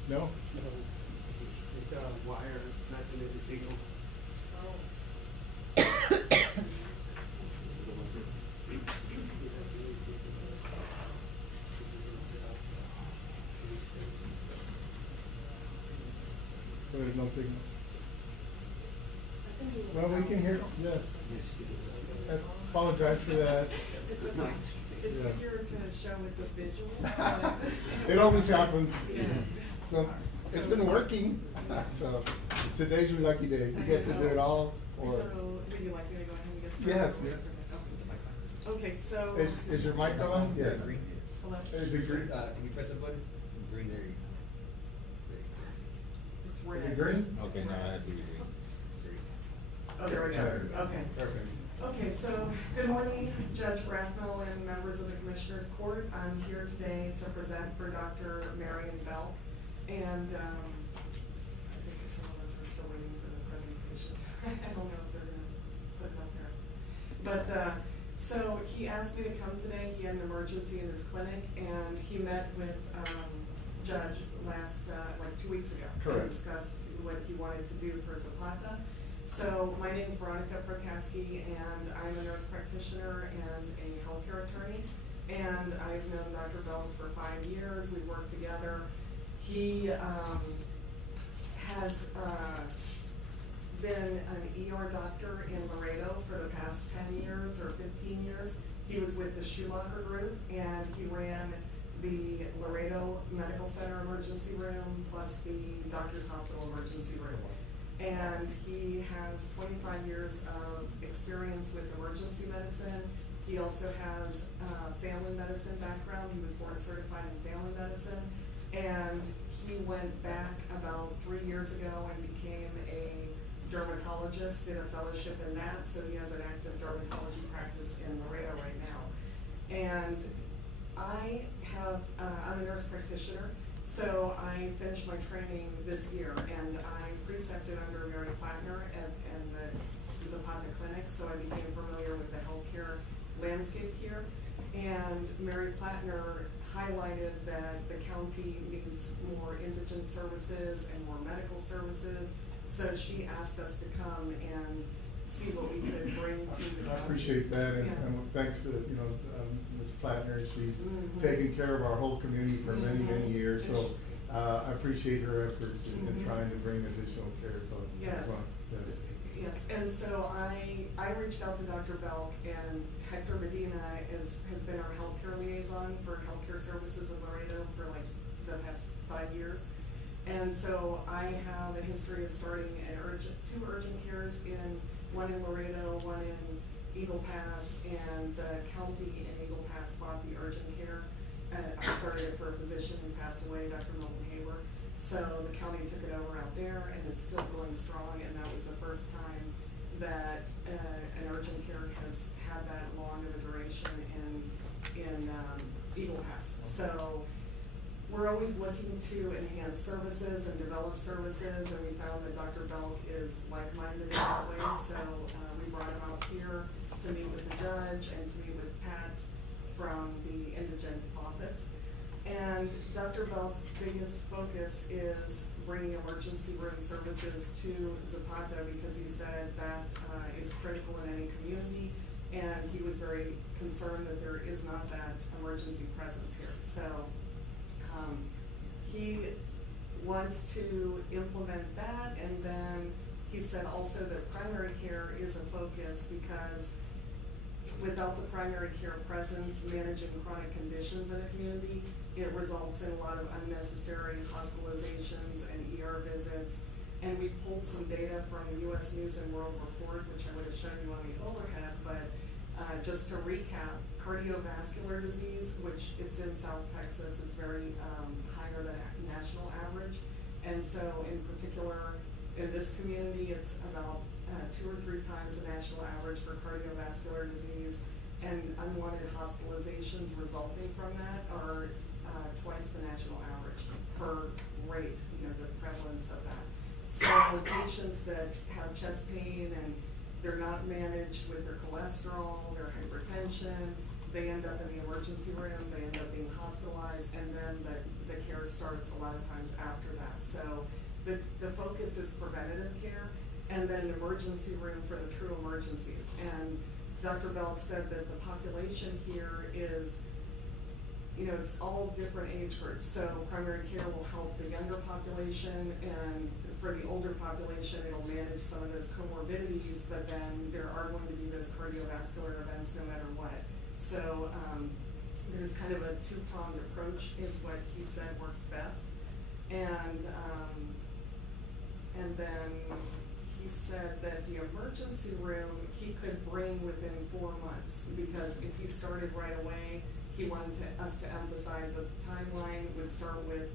No? It's a wire, it's not sending the signal. So there's no signal? Well, we can hear, yes. I apologize for that. It's okay. It's Yeah. easier to show with the visual. It always happens. Yes. So, it's been working, so today's your lucky day. You get to do it all, or. So, would you like me to go ahead and get started? Yes, yes. Okay, so. Is your mic on? Yes. Select. Is it green? Can you press the button? Green, there you It's Is red. it green? go. Okay, now I do green. Oh, there we go. Okay. Perfect. Okay, so, good morning, Judge Rathmel and members of the Commissioners Court. I'm here today to present for Dr. Marion Bell. And, I think some of us are still waiting for the presentation. I don't know if they're gonna put it up there. But, so he asked me to come today. He had an emergency in his clinic, and he met with, Judge last, like 2 weeks ago. Correct. And discussed what he wanted to do for Zapata. So my name is Veronica Prokaski, and I'm a nurse practitioner and a healthcare attorney. And I've known Dr. Bell for 5 years. We've worked together. He has been an ER doctor in Laredo for the past 10 years or 15 years. He was with the Schumacher Group, and he ran the Laredo Medical Center emergency room plus the Doctor's Hospital emergency room. And he has 25 years of experience with emergency medicine. He also has a family medicine background. He was board certified in family medicine. And he went back about 3 years ago and became a dermatologist, did a fellowship in that. So he has an active dermatology practice in Laredo right now. And I'm a nurse practitioner. So I finished my training this year, and I precepted under Mary Plattner at the Zapata Clinic, so I became familiar with the healthcare landscape here. And Mary Plattner highlighted that the county needs more indigent services and more medical services, so she asked us to come and see what we could bring to the county. I appreciate that, and, Yeah. and thanks to, Ms. Plattner, she's taken care of our whole community for many, many years, so, I appreciate her efforts in trying to bring additional care to. Yes. Yes. Yes, and so I reached out to Dr. Belk, and Hector Medina has been our healthcare liaison for healthcare services in Laredo for like the past 5 years. And so I have a history of starting two urgent cares one in Laredo, one in Eagle Pass, and the county in Eagle Pass bought the urgent care. I started it for a physician who passed away, Dr. Milton Haber. So the county took it over out there, and it's still going strong, and that was the first time that an urgent care has had that long of a duration in Eagle Pass. So we're always looking to enhance services and develop services, and we found that Dr. Belk is like-minded in that way. So we brought him out here to meet with the judge and to meet with Pat from the indigent office. And Dr. Belk's biggest focus is bringing emergency room services to Zapata, because he said that is critical in any community, and he was very concerned that there is not that emergency presence here. So he wants to implement that, and then he said also that primary care is a focus, because without the primary care presence managing chronic conditions in a community, it results in a lot of unnecessary hospitalizations and ER visits. And we pulled some data from the US News and World Report, which I would have shown you on the overhead, but just to recap, cardiovascular disease, which it's in South Texas, it's very higher than national average. And so in particular, in this community, it's about 2 or 3 times the national average for cardiovascular disease, and unwanted hospitalizations resulting from that are twice the national average per rate, the prevalence of that. So patients that have chest pain and they're not managed with their cholesterol, their hypertension, they end up in the emergency room, they end up being hospitalized, and then the care starts a lot of times after that. So the focus is preventative care, and then an emergency room for the true emergencies. And Dr. Belk said that the population here is, it's all different age groups. So primary care will help the younger population, and for the older population, it'll manage some of those comorbidities, but then there are going to be those cardiovascular events no matter what. So there's kind of a 2-pronged approach is what he said works best. And then he said that the emergency room he could bring within 4 months, because if he started right away, he wanted us to emphasize that the timeline would start with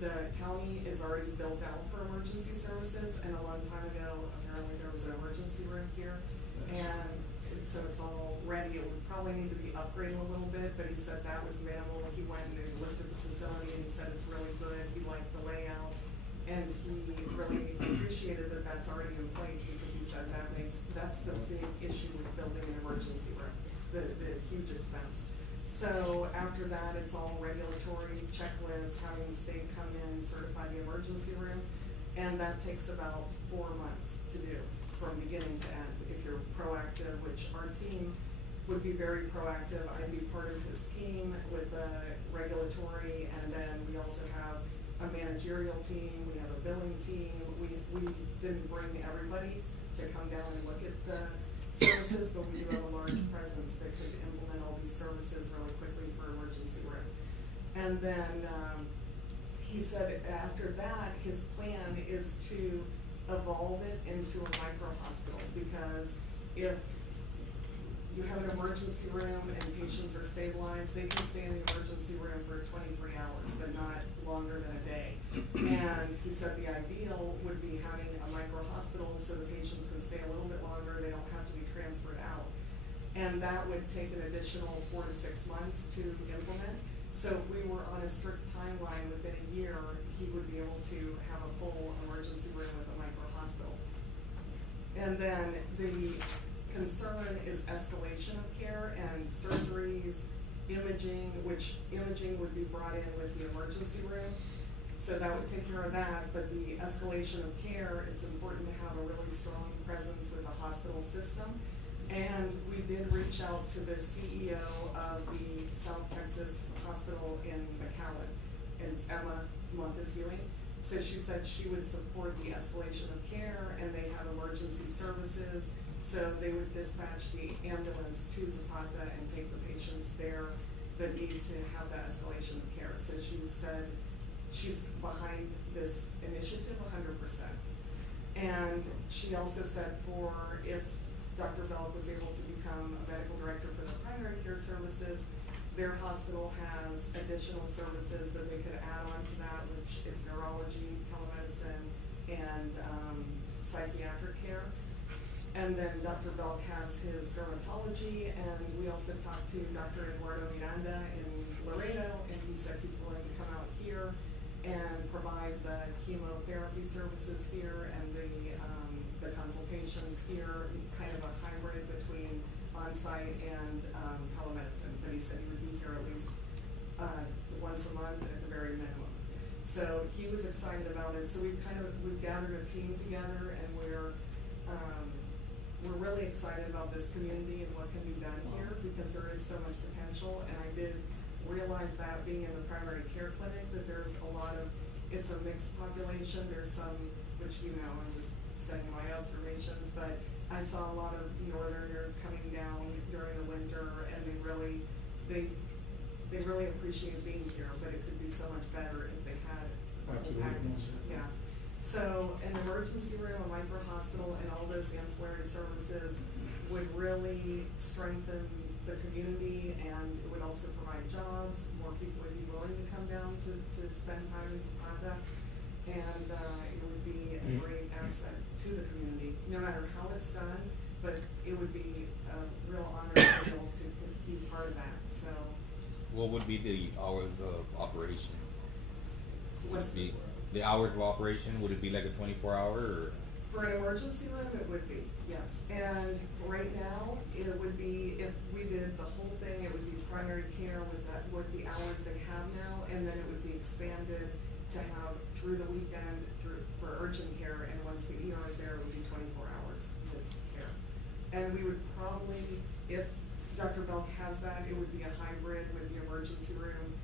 the county is already built out for emergency services, and a long time ago, apparently there was an emergency room here, and so it's all ready. It would probably need to be upgraded a little bit, but he said that was minimal. He went and looked at the facility and he said it's really good. He liked the layout, and he really appreciated that that's already in place, because he said that's the big issue with building an emergency room, the huge expense. So after that, it's all regulatory checklists, having the state come in, certify the emergency room, and that takes about 4 months to do from beginning to end. If you're proactive, which our team would be very proactive, I'd be part of his team with the regulatory, and then we also have a managerial team, we have a billing team. We didn't bring everybody to come down and look at the services, but we do have a large presence that could implement all these services really quickly for emergency room. And then he said after that, his plan is to evolve it into a micro hospital, because if you have an emergency room and patients are stabilized, they can stay in the emergency room for 23 hours, but not longer than a day. And he said the ideal would be having a micro hospital so the patients can stay a little bit longer, they don't have to be transferred out. And that would take an additional 4 to 6 months to implement. So if we were on a strict timeline within a year, he would be able to have a full emergency room with a micro hospital. And then the concern is escalation of care and surgeries, imaging, which imaging would be brought in with the emergency room. So that would take care of that, but the escalation of care, it's important to have a really strong presence with the hospital system. And we did reach out to the CEO of the South Texas Hospital in McAllen, and it's Emma Montesquieu. So she said she would support the escalation of care, and they have emergency services. So they would dispatch the ambulance to Zapata and take the patients there that need to have that escalation of care. So she said she's behind this initiative 100%. And she also said if Dr. Belk was able to become a medical director for the primary care services, their hospital has additional services that they could add on to that, which is neurology, telemedicine, and psychiatric care. And then Dr. Belk has his dermatology, and we also talked to Dr. Eduardo Miranda in Laredo, and he said he's willing to come out here and provide the chemotherapy services here and the consultations here, kind of a hybrid between on-site and telemedicine. But he said he would be here at least once a month at the very minimum. So he was excited about it. So we've gathered a team together, and we're really excited about this community and what can be done here, because there is so much potential. And I did realize that being in the primary care clinic, that there's it's a mixed population. There's some, which I'm just saying my observations, but I I saw a lot of northerners coming down during the winter, and they really appreciate being here, but it could be so much better if they had a whole package, yeah. So an emergency room, a micro hospital, and all those ancillary services would really strengthen the community, and it would also provide jobs. More people would be willing to come down to spend time in Zapata, and it would be a great asset to the community, no matter how it's done, but it would be a real honor to be able to be part of that, so. What would be the hours of operation? What's the hours of operation? Would it be like a 24-hour or? For an emergency room, it would be, yes. And right now, it would be, if we did the whole thing, it would be primary care with the hours they have now, and then it would be expanded to have through the weekend for urgent care, and once the ER is there, it would be 24 hours of care. And we would probably, if Dr. Belk has that, it would be a hybrid with the emergency room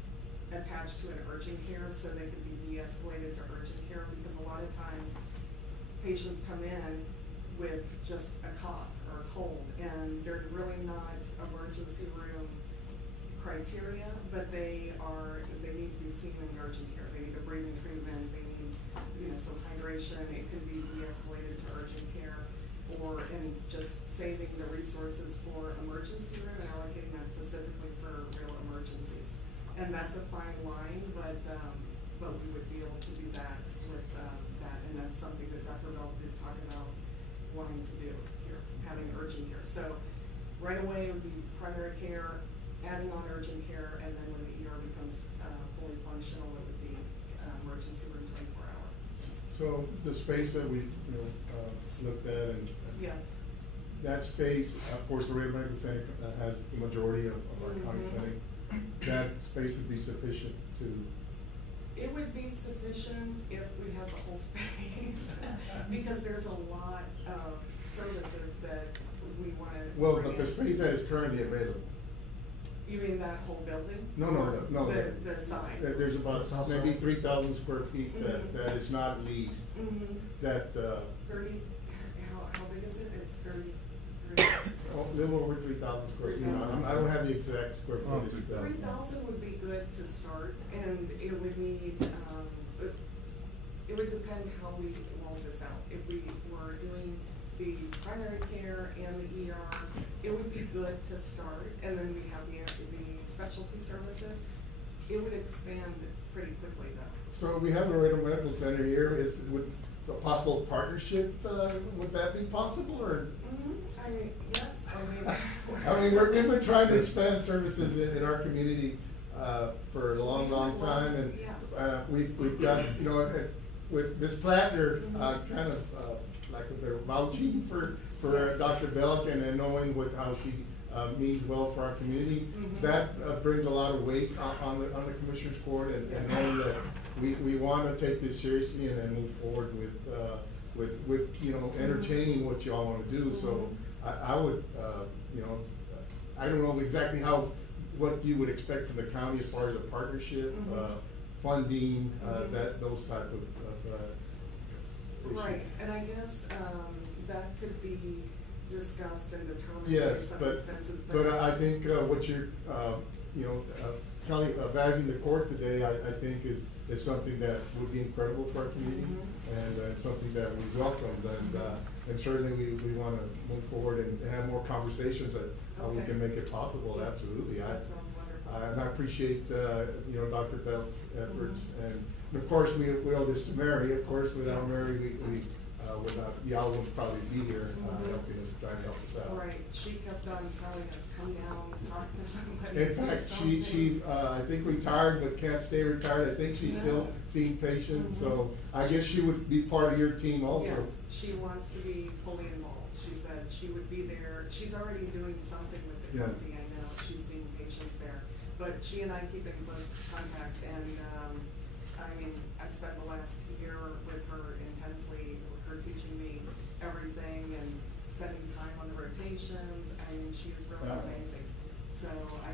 attached to an urgent care, so they could be de-escalated to urgent care, because a lot of times patients come in with just a cough or a cold, and they're really not emergency room criteria, but they need to be seen in urgent care. They need a breathing treatment, they need, some hydration. It could be de-escalated to urgent care, and just saving the resources for emergency room and allocating that specifically for real emergencies. And that's a fine line, but we would be able to do that with that, and that's something that Dr. Bell did talk about wanting to do here, having urgent care. So right away it would be primary care, adding on urgent care, and then when the ER becomes fully functional, it would be emergency room 24-hour. So the space that we, looked at and. Yes. That space, of course, the Laredo Medical Center has the majority of our county clinic. That space would be sufficient to. It would be sufficient if we have the whole space, because there's a lot of services that we want to. Well, but the space that is currently available. You mean that whole building? No. The side. There's about maybe 3,000 square feet that is not leased. That. 30. How big is it? It's 30. A little over 3,000 square feet. I don't have the exact square footage. 3,000 would be good to start, and it would need, it would depend how we roll this out. If we were doing the primary care and the ER, it would be good to start, and then we have the specialty services. It would expand pretty quickly though. So we have a Laredo Medical Center here. With a possible partnership, would that be possible, or? Yes, we've been trying to expand services in our community for a long time, and we've got, with Ms. Plattner kind of like they're vouching for Dr. Belk, and knowing how she means well for our community. That brings a lot of weight on the Commissioner's Court, and knowing that we want to take this seriously and then move forward with entertaining what you all want to do. So I would, I don't know exactly what you would expect from the county as far as a partnership, funding, those type of issues. Right, and I guess that could be discussed and determined. Yes, but I think what you're, advising the court today, I think is something that would be incredible for our community, and something that we welcome, and certainly we want to move forward and have more conversations that how we can make it possible. Yes. Absolutely. That sounds wonderful. And I appreciate Dr. Belk's efforts, and of course we owe this to Mary. Of course, without Mary, y'all wouldn't probably be here helping us, trying to help us out. Right. She kept on telling us, come down and talk to somebody. In fact, she I think retired, but can't stay retired. I think she's still seeing patients, so I guess she would be part of your team also. Yes, she wants to be fully involved. She said she would be there. She's already doing something with the company. I know she's seeing patients there, but she and I keep in close contact, and I spent the last year with her intensely, her teaching me everything and spending time on the rotations. She is really amazing. So I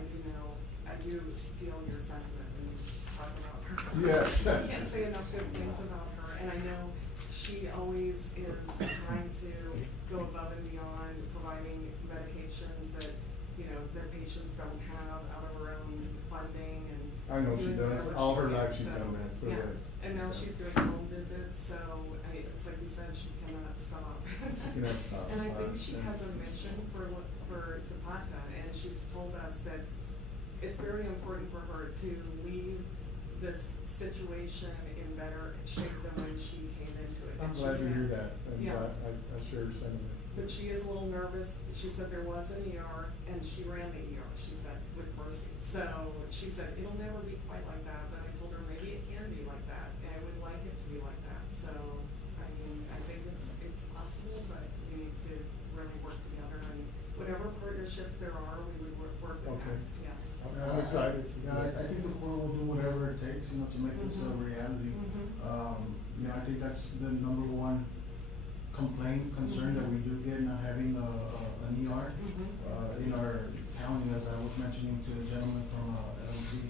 do feel your sentiment when you talk about her. Yes. I can't say enough good things about her, and I know she always is trying to go above and beyond that patients don't have out of her own funding and. I know she doing does. whatever All she her can, life she's so, done that, so yeah. yes. And now she's doing home visits, so it's like you said, she cannot stop. cannot stop. And I think I she understand. has a mission for Zapata, and she's told us that it's very important for her to leave this situation in better shape than when she came into it. I'm And she glad to said- hear that, and Yeah. I share your sentiment. But she is a little nervous. She said there was an ER, and she ran the ER, she said, with Mercy. So she said, it'll never be quite like that, but I told her maybe it can be like that, and I would like it to be like that. So, I mean, I think it's possible, but we need to really work together, and whatever partnerships there are, we would work with Okay. that, yes. I'm excited. Yeah, I think the court will do whatever it takes, you know, to make this a Mhm. reality. Mhm. You know, I think that's the number one concern that we do get, not having an ER. In our county, as I was mentioning to the gentleman from LLC,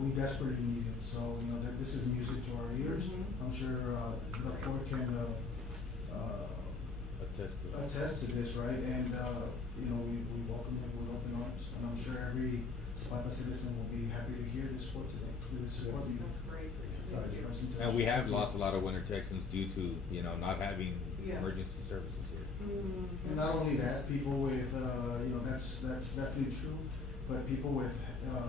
we desperately need it, so, you know, that this is music to our ears. Mhm. I'm sure, the court can, attest to this, right? And, you know, we welcome him with open arms, and I'm sure every Zapata citizen will be happy to hear this report today, this report. That's great. Thank you. And we have lost a lot of winter Texans due to, you know, not having Yes. emergency services here. Mhm. And not only that, people with, you know, that's definitely true, but people with,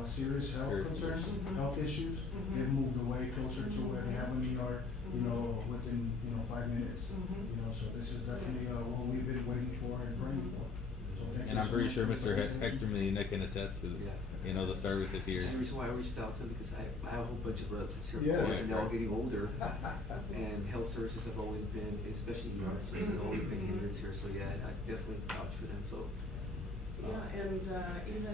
serious health Serious concerns, Mhm. health issues, Mhm. they've moved away closer to where they have an ER, you know, within, 5 minutes. Mhm. You know, so this is definitely, Yes. what we've been waiting for and praying for. So thank And you I'm so pretty much sure for Mr. your presentation. Hector Medina can attest to, you know, the services here. That's the reason why I reached out to him, because I have a whole bunch of relatives here, of Yes. course, and they're all getting older. And health services have always been, especially ER services, have always been hindrance here, so yeah, I definitely vouch for them, so. Yeah, and even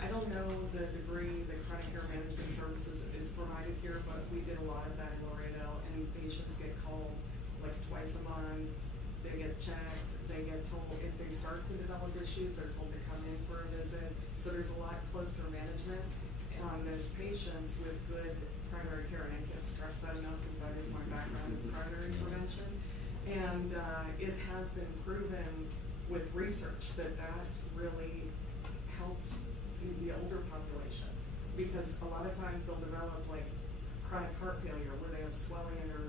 I don't know the degree the chronic care management services is provided here, but we did a lot of that in Laredo, and patients get called like twice a month. They get checked, they get told if they start to develop issues, they're told to come in for a visit. So there's a lot closer management on those patients with good primary care, and I can't stress that enough because that is my background is primary prevention. And it has been proven with research that really helps the older population, because a lot of times they'll develop like chronic heart failure where they have swelling in their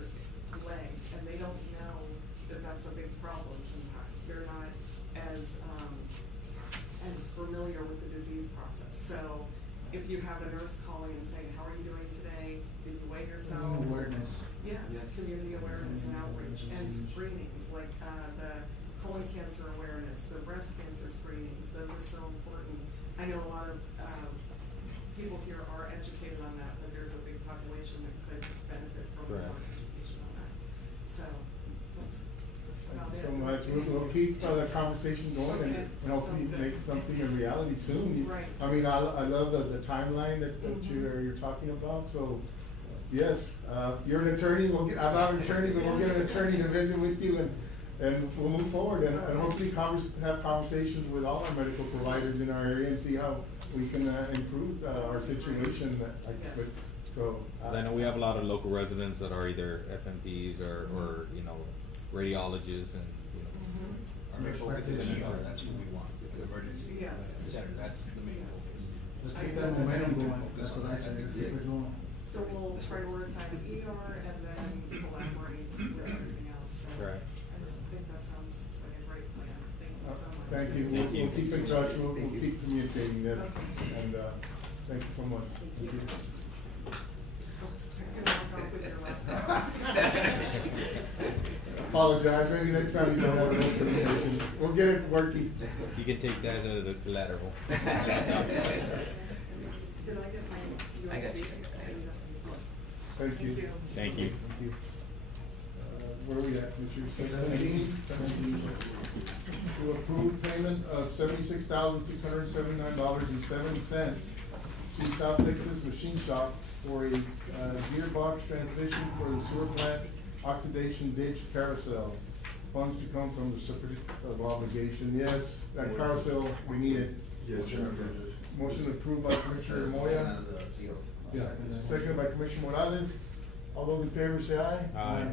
legs, and they don't know that that's a big problem sometimes. They're not as familiar with the disease process. So if you have a nurse calling and saying, how are you doing today? Did you weigh yourself? Awareness. Yes, community awareness and outreach, and screenings, like the colon cancer awareness, the breast cancer screenings, those are so important. I know a lot of people here are educated on that, but there's a big population that could benefit from more education on that. So, that's about Thank it. you so much. We'll keep the conversation going Okay. and hopefully Sounds good. make something a reality soon. Right. I mean, I love the timeline that you're talking about, so, yes, you're an attorney, I'm not an attorney, but we'll get an attorney to visit with you and we'll move forward and hopefully have conversations with all our medical providers in our area and see how we can improve our situation. So. 'Cause I know we have a lot of local residents that are either FMPs or, you know, radiologists and, you know. Our main focus is ER, that's what we want, the emergency Yes. center, that's the main focus. Let's keep that momentum going, that's what I said, let's keep it going. So we'll prioritize ER and then collaborate with everything else. So Right. I just think that sounds like a great plan. Thank you so much. Thank you. Thank you. We'll keep in touch. We'll keep communicating this. Okay. And, thank you so much. Thank you. I can walk off with your laptop. Apologize, maybe next time you don't have no communication. We'll get it working. You can take that as a collateral. Did I get my I got USB? you. Thank you. Thank you. Thank you. Where are we at, Mr. 17? To approve payment of $76,679.07 to South Texas Machine Shop for a gearbox transition for the sewer plant oxidation ditch carousel. Funds to come from the certificate of obligation. Yes, that carousel, we need it. Yes, sir. Motion approved by Commissioner Moya. CO. Yeah, seconded by Commissioner Morales. All those in favor say aye. Aye.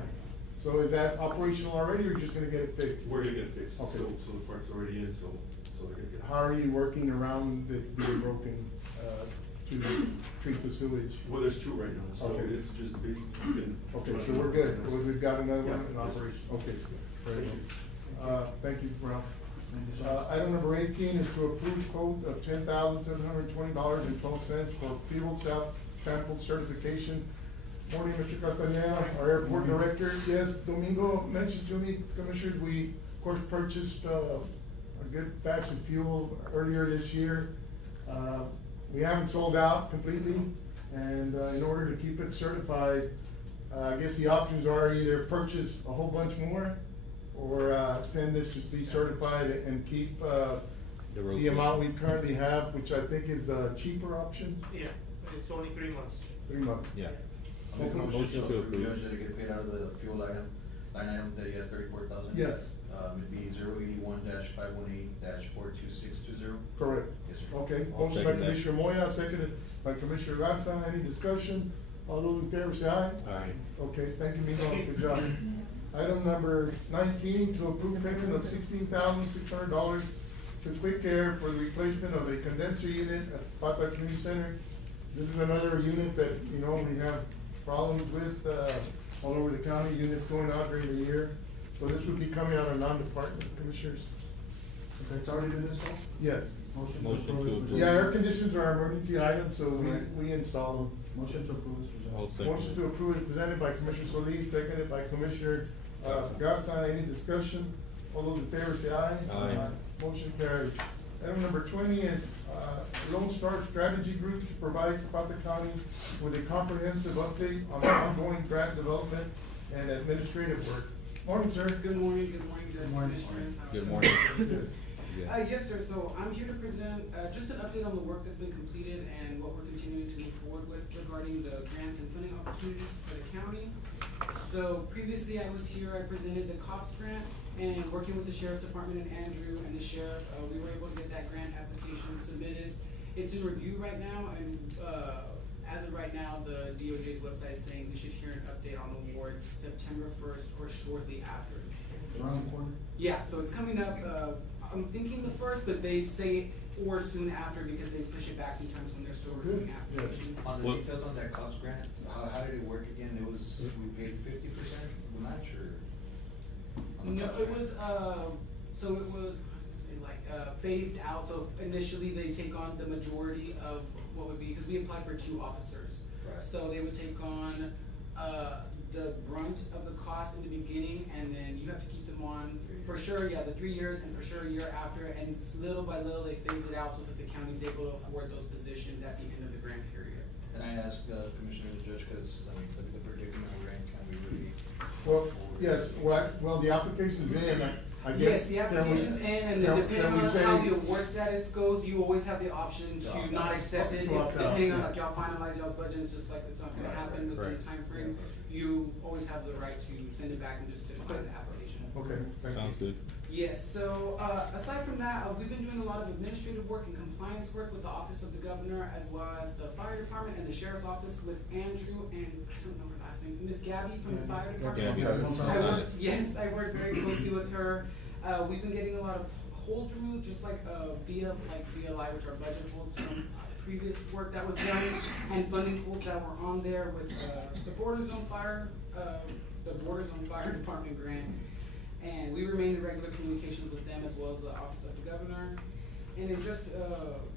So is that operational already, or you're just gonna get it fixed? We're gonna get it fixed, so, Okay. so the part's already in, so they're gonna get it. How are you working around it being broken, to treat the sewage? Well, there's two right now, so Okay. it's just basically been. Okay, so we're good, we've got another one in Yeah. operation, okay. Very Thank good. Thank you, Ralph. Item number 18 is to approve quote of $10,720.12 for field sample certification. Morning, Mr. Castaneda, our airport director. Yes, Domingo mentioned to me, Commissioners, we of course purchased a good batch of fuel earlier this year. We haven't sold out completely, and in order to keep it certified, I guess the options are either purchase a whole bunch more or send this to be certified and keep the amount we currently have, which I think is the cheaper option. Yeah, it's only 3 months. 3 months. Yeah. I'll make a motion to approve, Judge, that it get paid out of the fuel line item that he has 34,000. Yes. It'd be 081-518-42620. Correct. Yes, sir. Okay, I'll motion by second that. Commissioner Moya, seconded by Commissioner Garza. Any discussion? All those in favor say aye. Aye. Okay, thank you, Miguel, good job. Item number 19, to approve payment of $16,600 to Quick Air for the replacement of a condenser unit at Zapata Community Center. This is another unit that, you know, we have problems with, all over the county, units going out during the year. So this would be coming out of non-department, Commissioners. Okay, it's already been installed? Yes. Motion Motion to approve. to is approve. presented. Yeah, air conditions are emergency items, so Correct. we install them. Motion to approve is presented. I'll second. Motion to approve is presented by Commissioner Solis, seconded by Commissioner Garza. Any discussion? All those in favor say aye. Aye. Motion carried. Item number 20 is Lone Star Strategy Group to provide Zapata County with a comprehensive update on ongoing grant development and administrative work. Morning, sir. Good morning, Judge morning. Commissioners. How are Good you? morning. Yes, sir, so I'm here to present, just an update on the work that's been completed and what we're continuing to move forward with regarding the grants and funding opportunities for the county. So previously I was here, I presented the COPS grant, and working with the Sheriff's Department and Andrew and the Sheriff, we were able to get that grant application submitted. It's in review right now, and, as of right now, the DOJ's website is saying we should hear an update on awards September 1st or shortly after. Around the corner? Yeah, so it's coming up, I'm thinking the 1st, but they say or soon after because they push it back sometimes when they're still reviewing applications. On the details on that cost grant, how did it work again? It was, we paid 50% match or? on the No, cost it grant? was, so it was, phased out, so initially they take on the majority of what would be, cause we applied for 2 officers. Right. So they would take on, the brunt of the cost in the beginning, and then you have to keep them on, for sure, yeah, the 3 years, and for sure a year after, and little by little, they phase it out so that the county's able to afford those positions at the end of the grant period. And I asked, Commissioner the Judge, cause I mean, look at the predicament we're in, can we really? Well, yes, well, the application's in, I guess. Yes, the can we- application's in, and then can- depending can we on say- how the award status goes, you always have the option to not accept it, To opt out, depending on yeah. like y'all finalize y'all's budget, it's just like it's not gonna happen within the time frame. You always have the right to send it back and just decline the application. Okay, thank you. Sounds good. Yes, so, aside from that, we've been doing a lot of administrative work and compliance work with the Office of the Governor, as well as the Fire Department and the Sheriff's Office with Andrew and, I don't know her last name, Miss Gabby from the Fire Department. Gabby. Yes, I work very closely with her. We've been getting a lot of holds removed, just like, via, like VLI, which are budget holds from previous work that was done, and funding holds that were on there with, the Border Zone Fire Department grant. And we remain in regular communication with them as well as the Office of the Governor. And then just,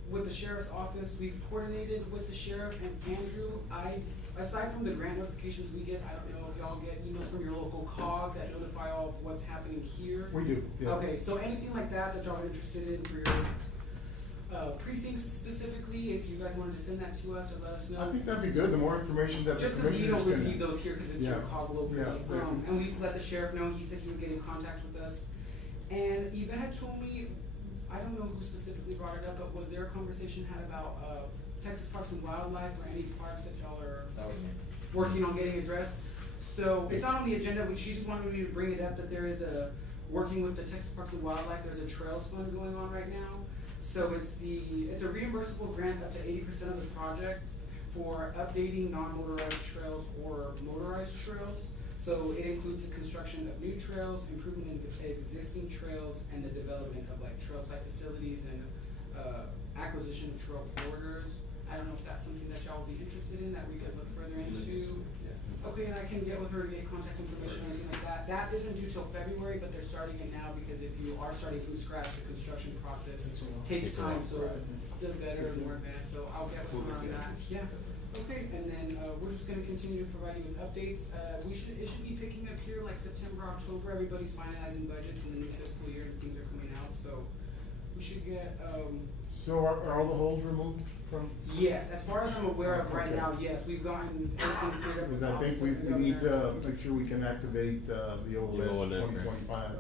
with the Sheriff's Office, we've coordinated with the Sheriff and Andrew. Aside from the grant notifications we get, I don't know if y'all get emails from your local COG that notify all of what's happening here. We do, yes. Okay, so anything like that y'all are interested in for your, precincts specifically, if you guys wanted to send that to us or let us know. I think that'd be good, the more information that the Just because we commissioners don't can. receive those here, because it's your Yeah. cog locally. Yeah, yeah. And we let the sheriff know, he said he would get in contact with us. And Yvette had told me, I don't know who specifically brought it up, but was there a conversation had about, Texas Parks and Wildlife or any parks that y'all are That was me. working on getting addressed? So it's not on the agenda, but she just wanted me to bring it up that there is working with the Texas Parks and Wildlife, there's a trails fund going on right now. So it's a reimbursable grant up to 80% of the project for updating non-motorized trails or motorized trails. So it includes the construction of new trails, improvement in existing trails, and the development of like trail site facilities and acquisition of trail corridors. I don't know if that's something that y'all would be interested in, that we could look further into. Okay, and I can get with her to get contact information or anything like that. That isn't due till February, but they're starting it now because if you are starting from scratch, the construction process takes time, so the better and more advanced. So I'll get with her on that. Yeah. Okay, and then we're just gonna continue to provide you with updates. It should be picking up here like September, October. Everybody's finalizing budgets in the new fiscal year and things are coming out, so we should get, So are all the holes removed from? yes, as far as I'm aware of right Okay. now, yes, we've gotten everything cleared up with Because the I think office we, of the we need governor. to make sure we can activate, the OLS OLS, 2025.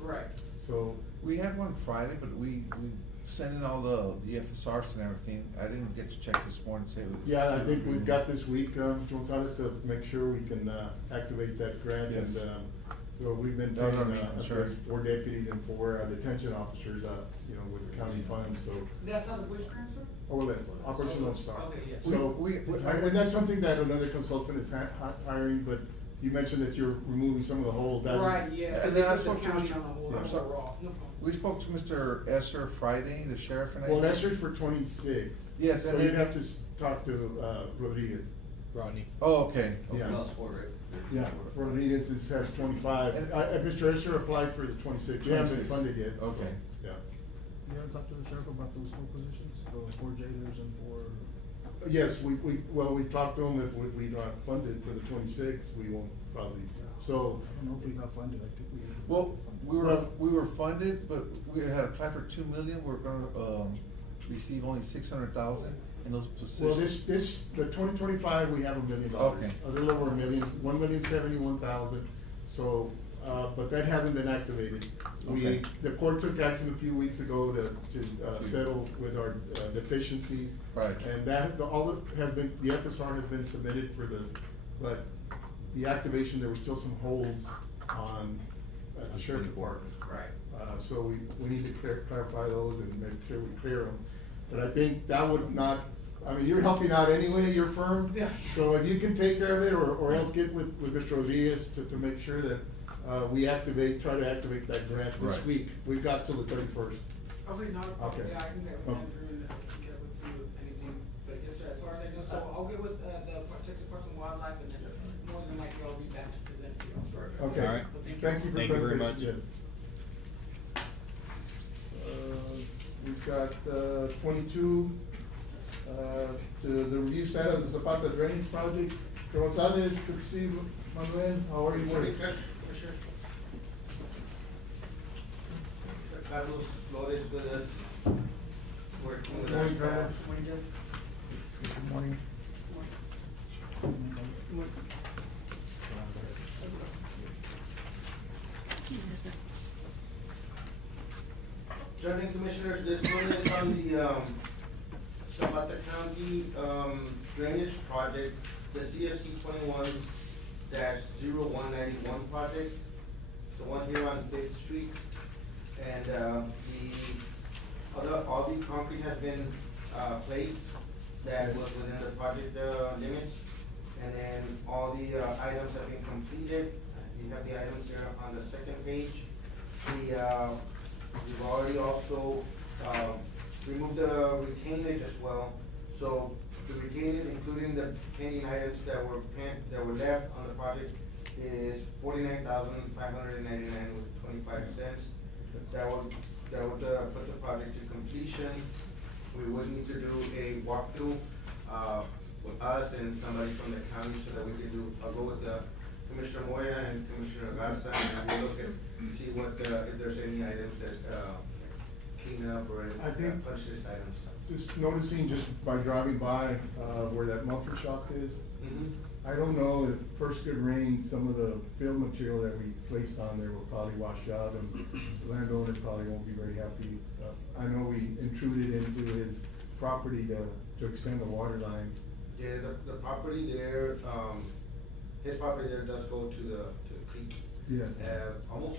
Right. So, We had one Friday, but we sent in all the FSRs and everything. I didn't get to check this morning, say. yeah, I think we've got this week, Mr. Gonzalez, to make sure we can, activate that grant and, Yes. so we've been That was taking, our main I concern. think 4 deputies and 4 detention officers, you know, with the county funds, so. That's how the Bush grant, sir? OLS, Operation Lone Star. Okay, yes. So, We- and that's something that another consultant is hiring, but you mentioned that you're removing some of the holes, that is. Right, yes, because And they then I put the spoke to county Mr. on the hold Yeah, I'm sorry. overall. No problem. We spoke to Mr. Esser Friday, the sheriff, and I. Well, that's just for 26. Yes, So and you'd then- have to talk to, Rodriguez. Rodney. Oh, okay. Yeah. No, it's four, right? Yeah, Rodriguez has 25. Mr. Esser applied for the 26. They haven't been 26. funded yet. so, Okay. Yeah. You ever talked to the sheriff about those 4 positions, the 4 jailers and 4? Yes, we've talked to them, if we not funded for the 26, we won't probably, so. I don't know if we got funded, I think we. Well, we were funded, but we had applied for 2 million. We're gonna, receive only 600,000 in those positions. Well, the 2025, we have $1 million. Okay. A little over $1 million, 1,071,000. So, but that hasn't been activated. Okay. The court took action a few weeks ago to settle with our deficiencies. Right. And that, all that has been, the FSR has been submitted for but the activation, there were still some holes on, at the sheriff department. Right. So we need to clarify those and make sure we clear them. But I think that would not, I mean, you're helping out anyway, your firm. Yeah. So if you can take care of it, or else get with Mr. Rodriguez to make sure that, we try to activate that grant this Right. week. We've got till the 31st. Okay, not a problem. Okay. Yeah, I can get with Andrew and get with you with anything. But yes, sir, as far as I know, so I'll get with, the Texas Parks and Wildlife and then more than likely I'll be back to present to you. Okay. All right. But Thank you for Thank you very presentation, yes. We've got, 22, to the review status of the Zapata drainage project. Mr. Gonzalez, good to see you, Manuel, how are you, sir? Carlos Flores with us, working with Good our morning, staff. Carlos. Good morning. Judge and Commissioners, this one is on the, Zapata County, drainage project, the CFC 21-0191 project, the one here on Fifth Street. And, all the concrete has been, placed that was within the project, limits. And then all the, items have been completed. You have the items here on the second page. We've already also, removed the retainage as well. So the retainage, including the pending items that were left on the project, is $49,599.25. That would put the project to completion. We would need to do a walkthrough, with us and somebody from the county so that we can I'll go with Commissioner Moya and Commissioner Garza, and we'll look at, see what, if there's any items that, clean up or I think- punch list items. Just noticing, just by driving by, where that muffler shop is, I don't know if first good rain, some of the fill material that we placed on there will probably wash out, and the landowner probably won't be very happy. I know we intruded into his property to extend the water line. Yeah, the property there, his property there does go to the creek. Yes. Almost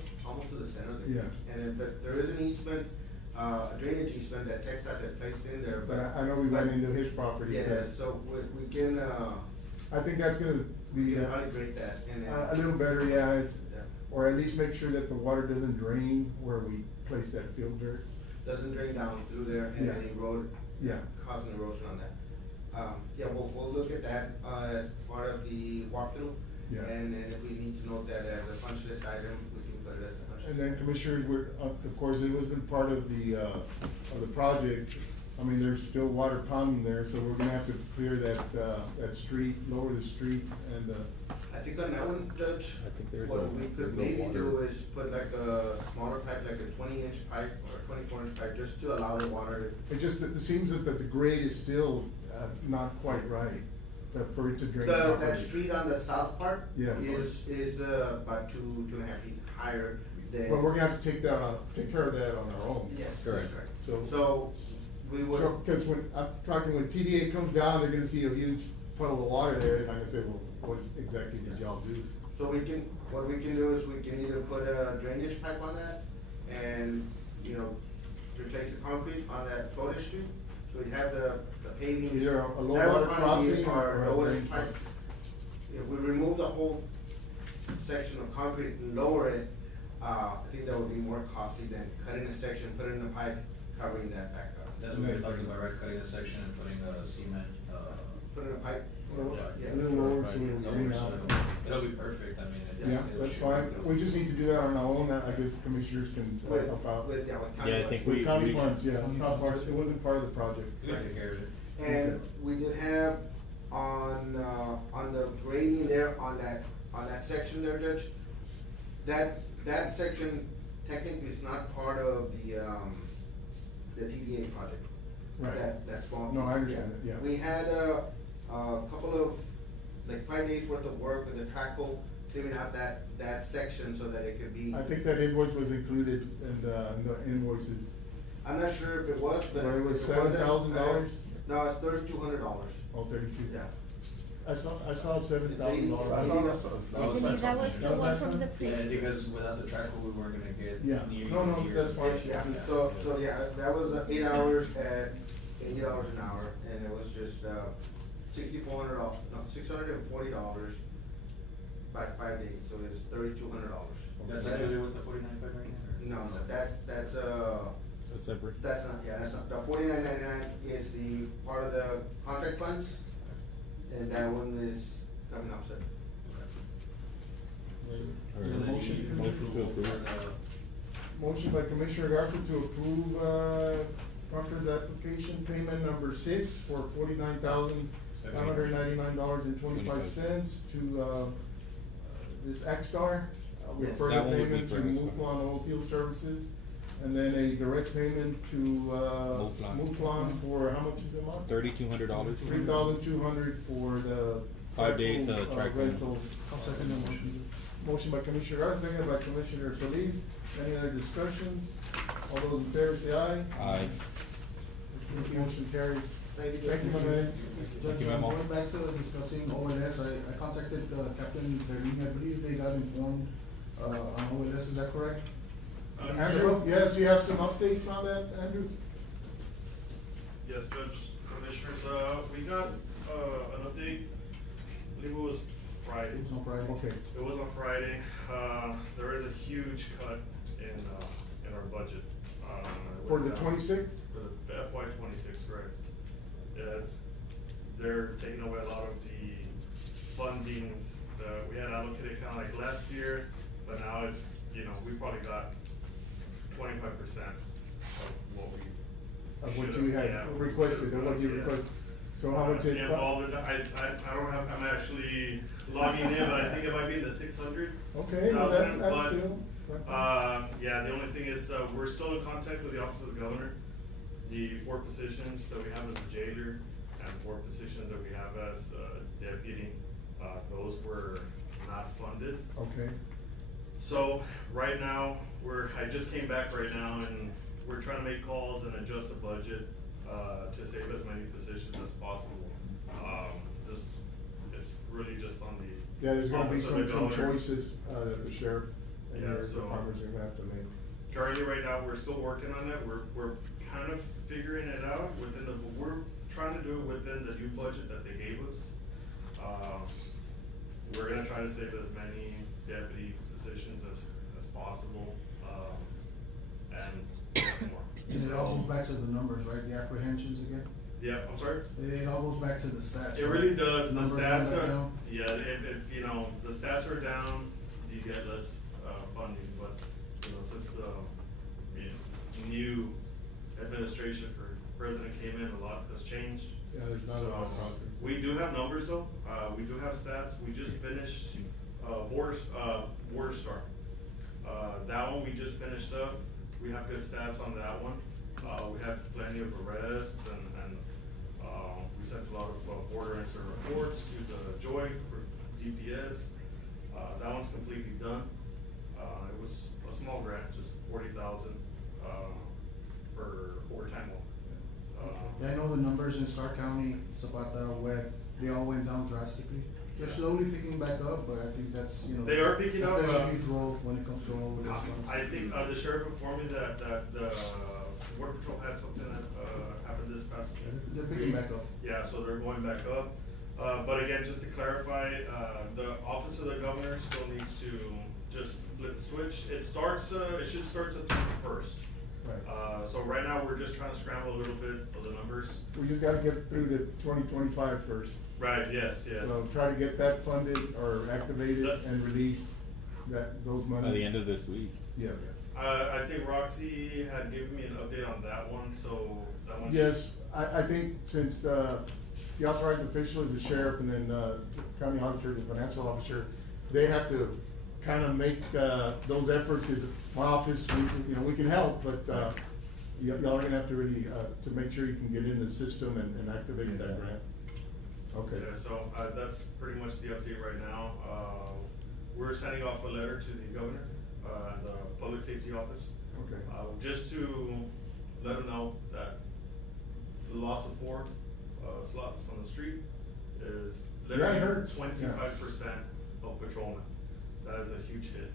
to the center of the Yeah. creek. And then, but there is an easement, a drainage easement that TxDOT had placed in there, But I know we went into his property. Yeah, so we can, I think that's gonna be, You can probably grate that and then. a little better, yeah, it's, Yeah. or at least make sure that the water doesn't drain where we place that field dirt. Doesn't drain down through there and Yeah. then erode. Yeah. Causing erosion on that. Yeah, we'll look at that, as part of the walkthrough. Yeah. And then if we need to note that as a punch list item, we can put it as a punch list. And then commissioners, we're, of course, it wasn't part of the project. I mean, there's still water ponding there, so we're gonna have to clear that street, lower the street and, I think on that one, Judge, I think there's what a- we there's could no maybe water. do is put like a smaller pipe, like a 20-inch pipe or a 24-inch pipe, just to allow the water it just, it seems that the grade is still, not quite right, for it to drain to. That properly. street on the south part. Yeah. Is about 2.5 feet higher than. But we're gonna have to take care of that on our own. Yes, that's Correct. correct. So. So, we would. Cause when, I'm talking, when TDA comes down, they're gonna see a huge puddle of water there, and I'm gonna say, well, what exactly did y'all do? So what we can do is we can either put a drainage pipe on that and, replace the concrete on that toilet street. So we have the paving. Either a low That would water probably be crossing or a lowest drainage pipe. pipe. If we remove the whole section of concrete and lower it, I think that would be more costly than cutting a section, putting a pipe, covering that back up. That's what we're talking about, right, cutting a section and putting a cement, Putting a pipe. yeah. A little lower so it'll drain out. It'll be perfect, I mean, it's. Yeah, it'll that's shoot fine. right through. We just need to do that on our own. I guess the commissioners can help out. With county. Yeah, I think With we- county we- funds, yeah, it's not part, it wasn't part of the project. We can take care of it. And we did have on the grading there, on that section there, Judge, that section technically is not part of the TDA project. Right. That small No, I piece. understand that, yeah. We had a couple of, like 5 days worth of work with the track hole, clearing out that section so that it could be. I think that invoice was included in the invoices. I'm not sure if it was, but. So it was if wasn't, $7,000? No, it's $3,200. Oh, 32. Yeah. I saw $7,000. I believe that was the one from the Yeah, previous. because without the track, we weren't gonna get. Yeah. near No, here. that's fine. Yeah, so yeah, that was 8 hours at $80 an hour, and it was just $640 by 5 days, so it's $3,200. That's included with the 49.5 right now? No, or- that's separate. that's not, the $49.99 is the part of the contract funds, and that one is coming up soon. Motion to approve. Motion by Commissioner Garza to approve, Proctor's application payment number 6 for $49,999.25 to, this Axstar. With Yes. further That one would be payment to for us, Muflon Oilfield Services, and then a direct payment to, Muflon for, how much is the amount? $3,200. $3,200 for the. 5 days, track track rental. I'll second the motion. Motion by Commissioner Garza, seconded by Commissioner Solis. Any other discussions? All those in favor say aye. Aye. Motion carried. Thank you. Thank you, my man. Thank you, Memo. Going back to discussing OLS, I contacted Captain Berlin, I believe they got informed, on OLS, is that correct? Andrew, yes, you have some updates on that, Andrew? Yes, Judge, Commissioners, we got, an update, I believe it was Friday. It was on Friday. Okay. It was on Friday, there is a huge cut in our budget. For the 26th? For the FY 26, correct. They're taking away a lot of the fundings that we had allocated kind of like last year, but now it's, we probably got 25% of what we. Of what should've- you had yeah, requested, or what you yes. requested. So how much is? Yeah, all the, I don't have, I'm actually logging in, but I think it might be in the 600. Okay, well, that's still. Yeah, the only thing is, we're still in contact with the Office of the Governor. The 4 positions that we have as a jailer and 4 positions that we have as deputy, those were not funded. Okay. So, right now, I just came back right now and we're trying to make calls and adjust the budget, to save as many positions as possible. This is really just on the. Yeah, there's gonna be Office of the some Governor. choices, that the sheriff and Yeah, your so- departments are gonna have to make. Currently, right now, we're still working on that, we're kind of figuring it out we're trying to do it within the new budget that they gave us. We're gonna try to save as many deputy positions as possible, and more. It all goes back to the numbers, right, the apprehensions again? Yeah, I'm sorry? It all goes back to the stats. It right? really does, the Numbers stats go back are, down. yeah, if, you know, the stats are down, you get less, funding, but, you know, since the, new administration for president came in, a lot has changed. Yeah, there's not a lot of process. We do have numbers though, we do have stats, we just finished, Border Star. That one we just finished up, we have good stats on that one. We have plenty of arrests and we sent a lot of border incident reports to the Joy for DPS. That one's completely done. It was a small grant, just 40,000, for overtime work. Yeah, I know the numbers in Stark County, Zapata, where they all went down drastically. They're slowly picking back up, but I think that's, you know. They are picking up, There's a huge role when it comes to all of this. I think, the sheriff informed me that the Border Patrol had something that, happened this past. They're picking back up. Yeah, so they're going back up. But again, just to clarify, the office of the governor still needs to just flip the switch. It starts, it should start September 1st. Right. So right now, we're just trying to scramble a little bit for the numbers. We just gotta get through to 2025 first. Right, yes. So try to get that funded or activated and released, those monies. By the end of this week. Yes. I think Roxy had given me an update on that one, so that one. Yes, I think since, the authorized official is the sheriff and then, county auditor is the financial officer, they have to kind of make, those efforts, cause my office, we can help, but, y'all are gonna have to really, to make sure you can get in the system and activate that grant. Okay. Yeah, so, that's pretty much the update right now. We're sending off a letter to the governor, and the public safety office. Okay. Just to let them know that the loss of 4, slots on the street is literally 25% of patrolmen. That is a huge hit.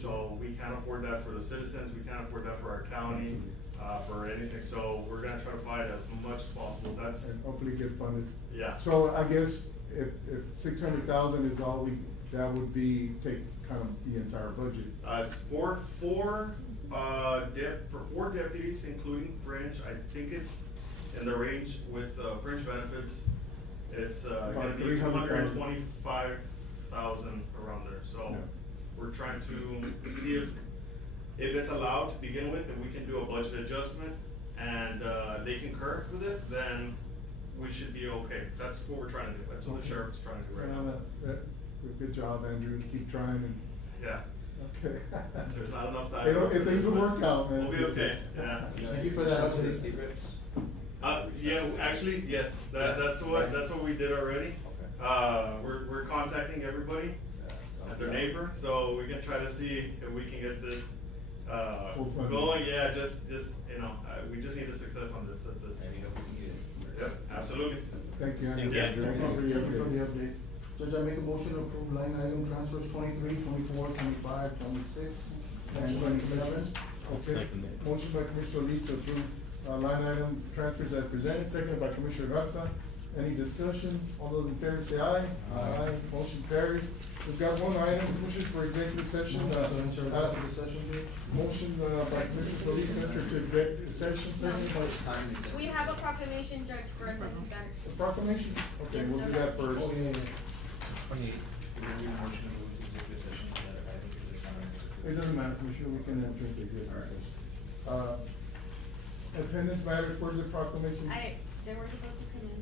So we can't afford that for the citizens, we can't afford that for our county, for anything, so we're gonna try to fight as much as possible, that's. And hopefully get funded. Yeah. So I guess if 600,000 is all that would be, take kind of the entire budget. It's for four deputies, including fringe, I think it's in the range with, fringe benefits, it's, gonna be 225,000 around there, so. Yeah. We're trying to see if it's allowed to begin with, and we can do a budget adjustment, and, they concur with it, then we should be okay. That's what we're trying to do, that's what the sheriff's trying to do right now. Good job, Andrew, keep trying and. Yeah. Okay. There's not enough time. If things will work out, man. We'll be okay, yeah. Thank you for that update. Yeah, actually, yes, that's what we did already. We're contacting everybody, their neighbor, so we can try to see if we can get this, going, yeah, just, we just need a success on this, that's it. Any help we can get. Yeah, absolutely. Thank you, Andrew. Yes. Thank you for the update. Judge, I make a motion to approve line item transfers 23, 24, 25, 26, and 27. Okay. Second it. Motion by Commissioner Solis to approve, line item transfers as presented, seconded by Commissioner Garza. Any discussion? All those in favor say aye. Aye. Motion carries. We've got one item, Commissioner, for executive session. Motion, by Commissioner Solis, enter to executive session, seconded by. We have a proclamation, Judge, for attendance matters. A proclamation? Okay, we'll do that first. It doesn't matter, Commissioner, we can enter into executive session. Attendance matters, where's the proclamation? They were supposed to come in.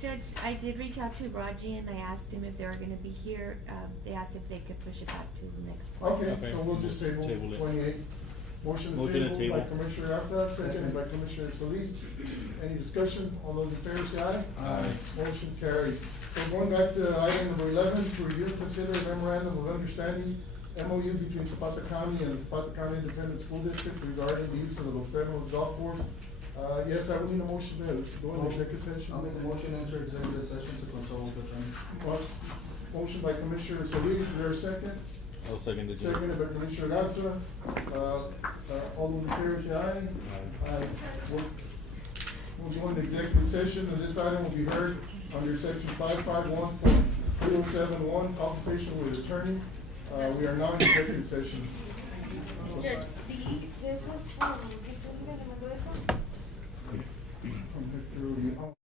Judge, I did reach out to Raji and I asked him if they were gonna be here. They asked if they could push it back to the next. Okay, so we'll just table it. 28. Motion to table by Commissioner Garza, seconded by Commissioner Solis. Any discussion? All those in favor say aye. Aye. Motion carried. So going back to item number 11, to review and consider a memorandum of understanding, MOU between Zapata County and the Zapata County Independent School District regarding the use of the Los Cerros Golf Course. Yes, I would need a motion to go into executive session. I'll make a motion to enter executive session to consult with the attorney. Motion by Commissioner Solis, is there a second? I'll second it. Seconded by Commissioner Garza. All those in favor say aye. Aye. We'll go into executive session, and this item will be heard under section 551.0 3071, consultation with attorney. We are not in executive session. Judge, this was from, ¿me mandó eso? From Hector,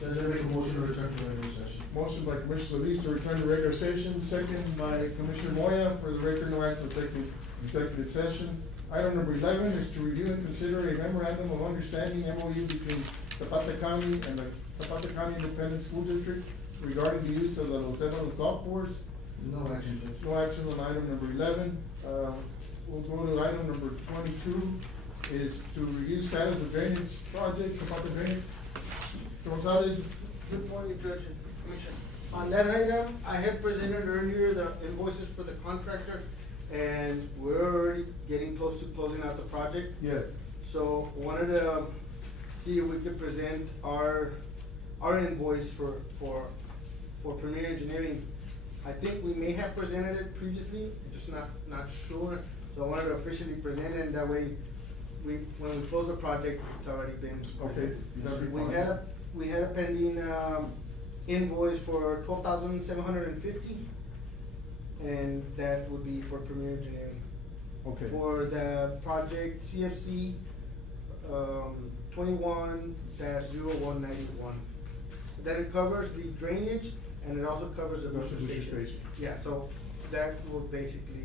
Judge, I make a motion to return to regular session. Motion by Commissioner Solis to return to regular session, second by Commissioner Moya. For the record, no action will take executive session. Item number 11 is to review and consider a memorandum of understanding, MOU, between Zapata County and the Zapata County Independent School District regarding the use of the Los Evanos golf course. No action, Judge. No action on item number 11. We'll go to item number 22, is to review status of drainage project, Zapata drainage. Gonzalez. Good morning, Judge and Commission. On that item, I had presented earlier the invoices for the contractor, and we're already getting close to closing out the project. Yes. So wanted to see if we could present our invoice for Premier Engineering. I think we may have presented it previously, just not sure. So I wanted to officially present it, and that way, when we close the project, it's already been. Okay. That'd be fine. We had a pending, invoice for $12,750, and that would be for Premier Engineering. Okay. For the project CFC, 21-0191. That it covers the drainage, and it also covers the booster station. Yeah, so that will basically,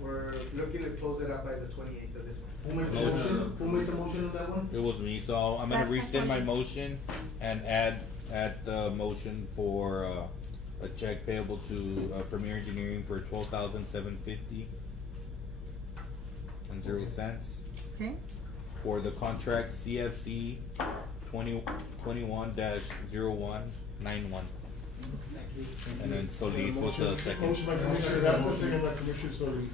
we're looking to close it out by the 28th of this month. Who made the motion? Who made the motion on that one? It was me, so I'm gonna That's rescind my fine. motion and add the motion for, a check payable to, Premier Engineering for $12,750.0 Okay, for the contract CFC 2021-0191. Thank you. And then Solis was the second. Motion by Commissioner Garza, second by Commissioner Solis.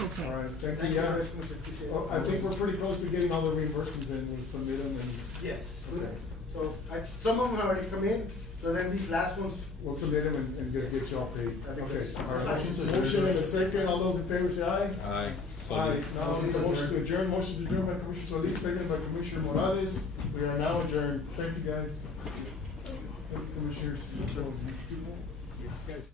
Okay. All right, thank Thank you. you, Yeah. Judge, Commissioner, appreciate it. Well, I think we're pretty close to getting all the reimbursements in, we'll submit them and. Yes. Okay. So, some of them have already come in, so then these last ones. We'll submit them and get y'all paid. That'd be Okay. great. All right. Motion to Motion and a second, all those in favor say aye. Aye. Aye. Now, we need a motion to adjourn, motion to adjourn by Commissioner Solis, second by Commissioner Morales. We are now adjourned. Thank you, guys. Thank you, Commissioners. Guys.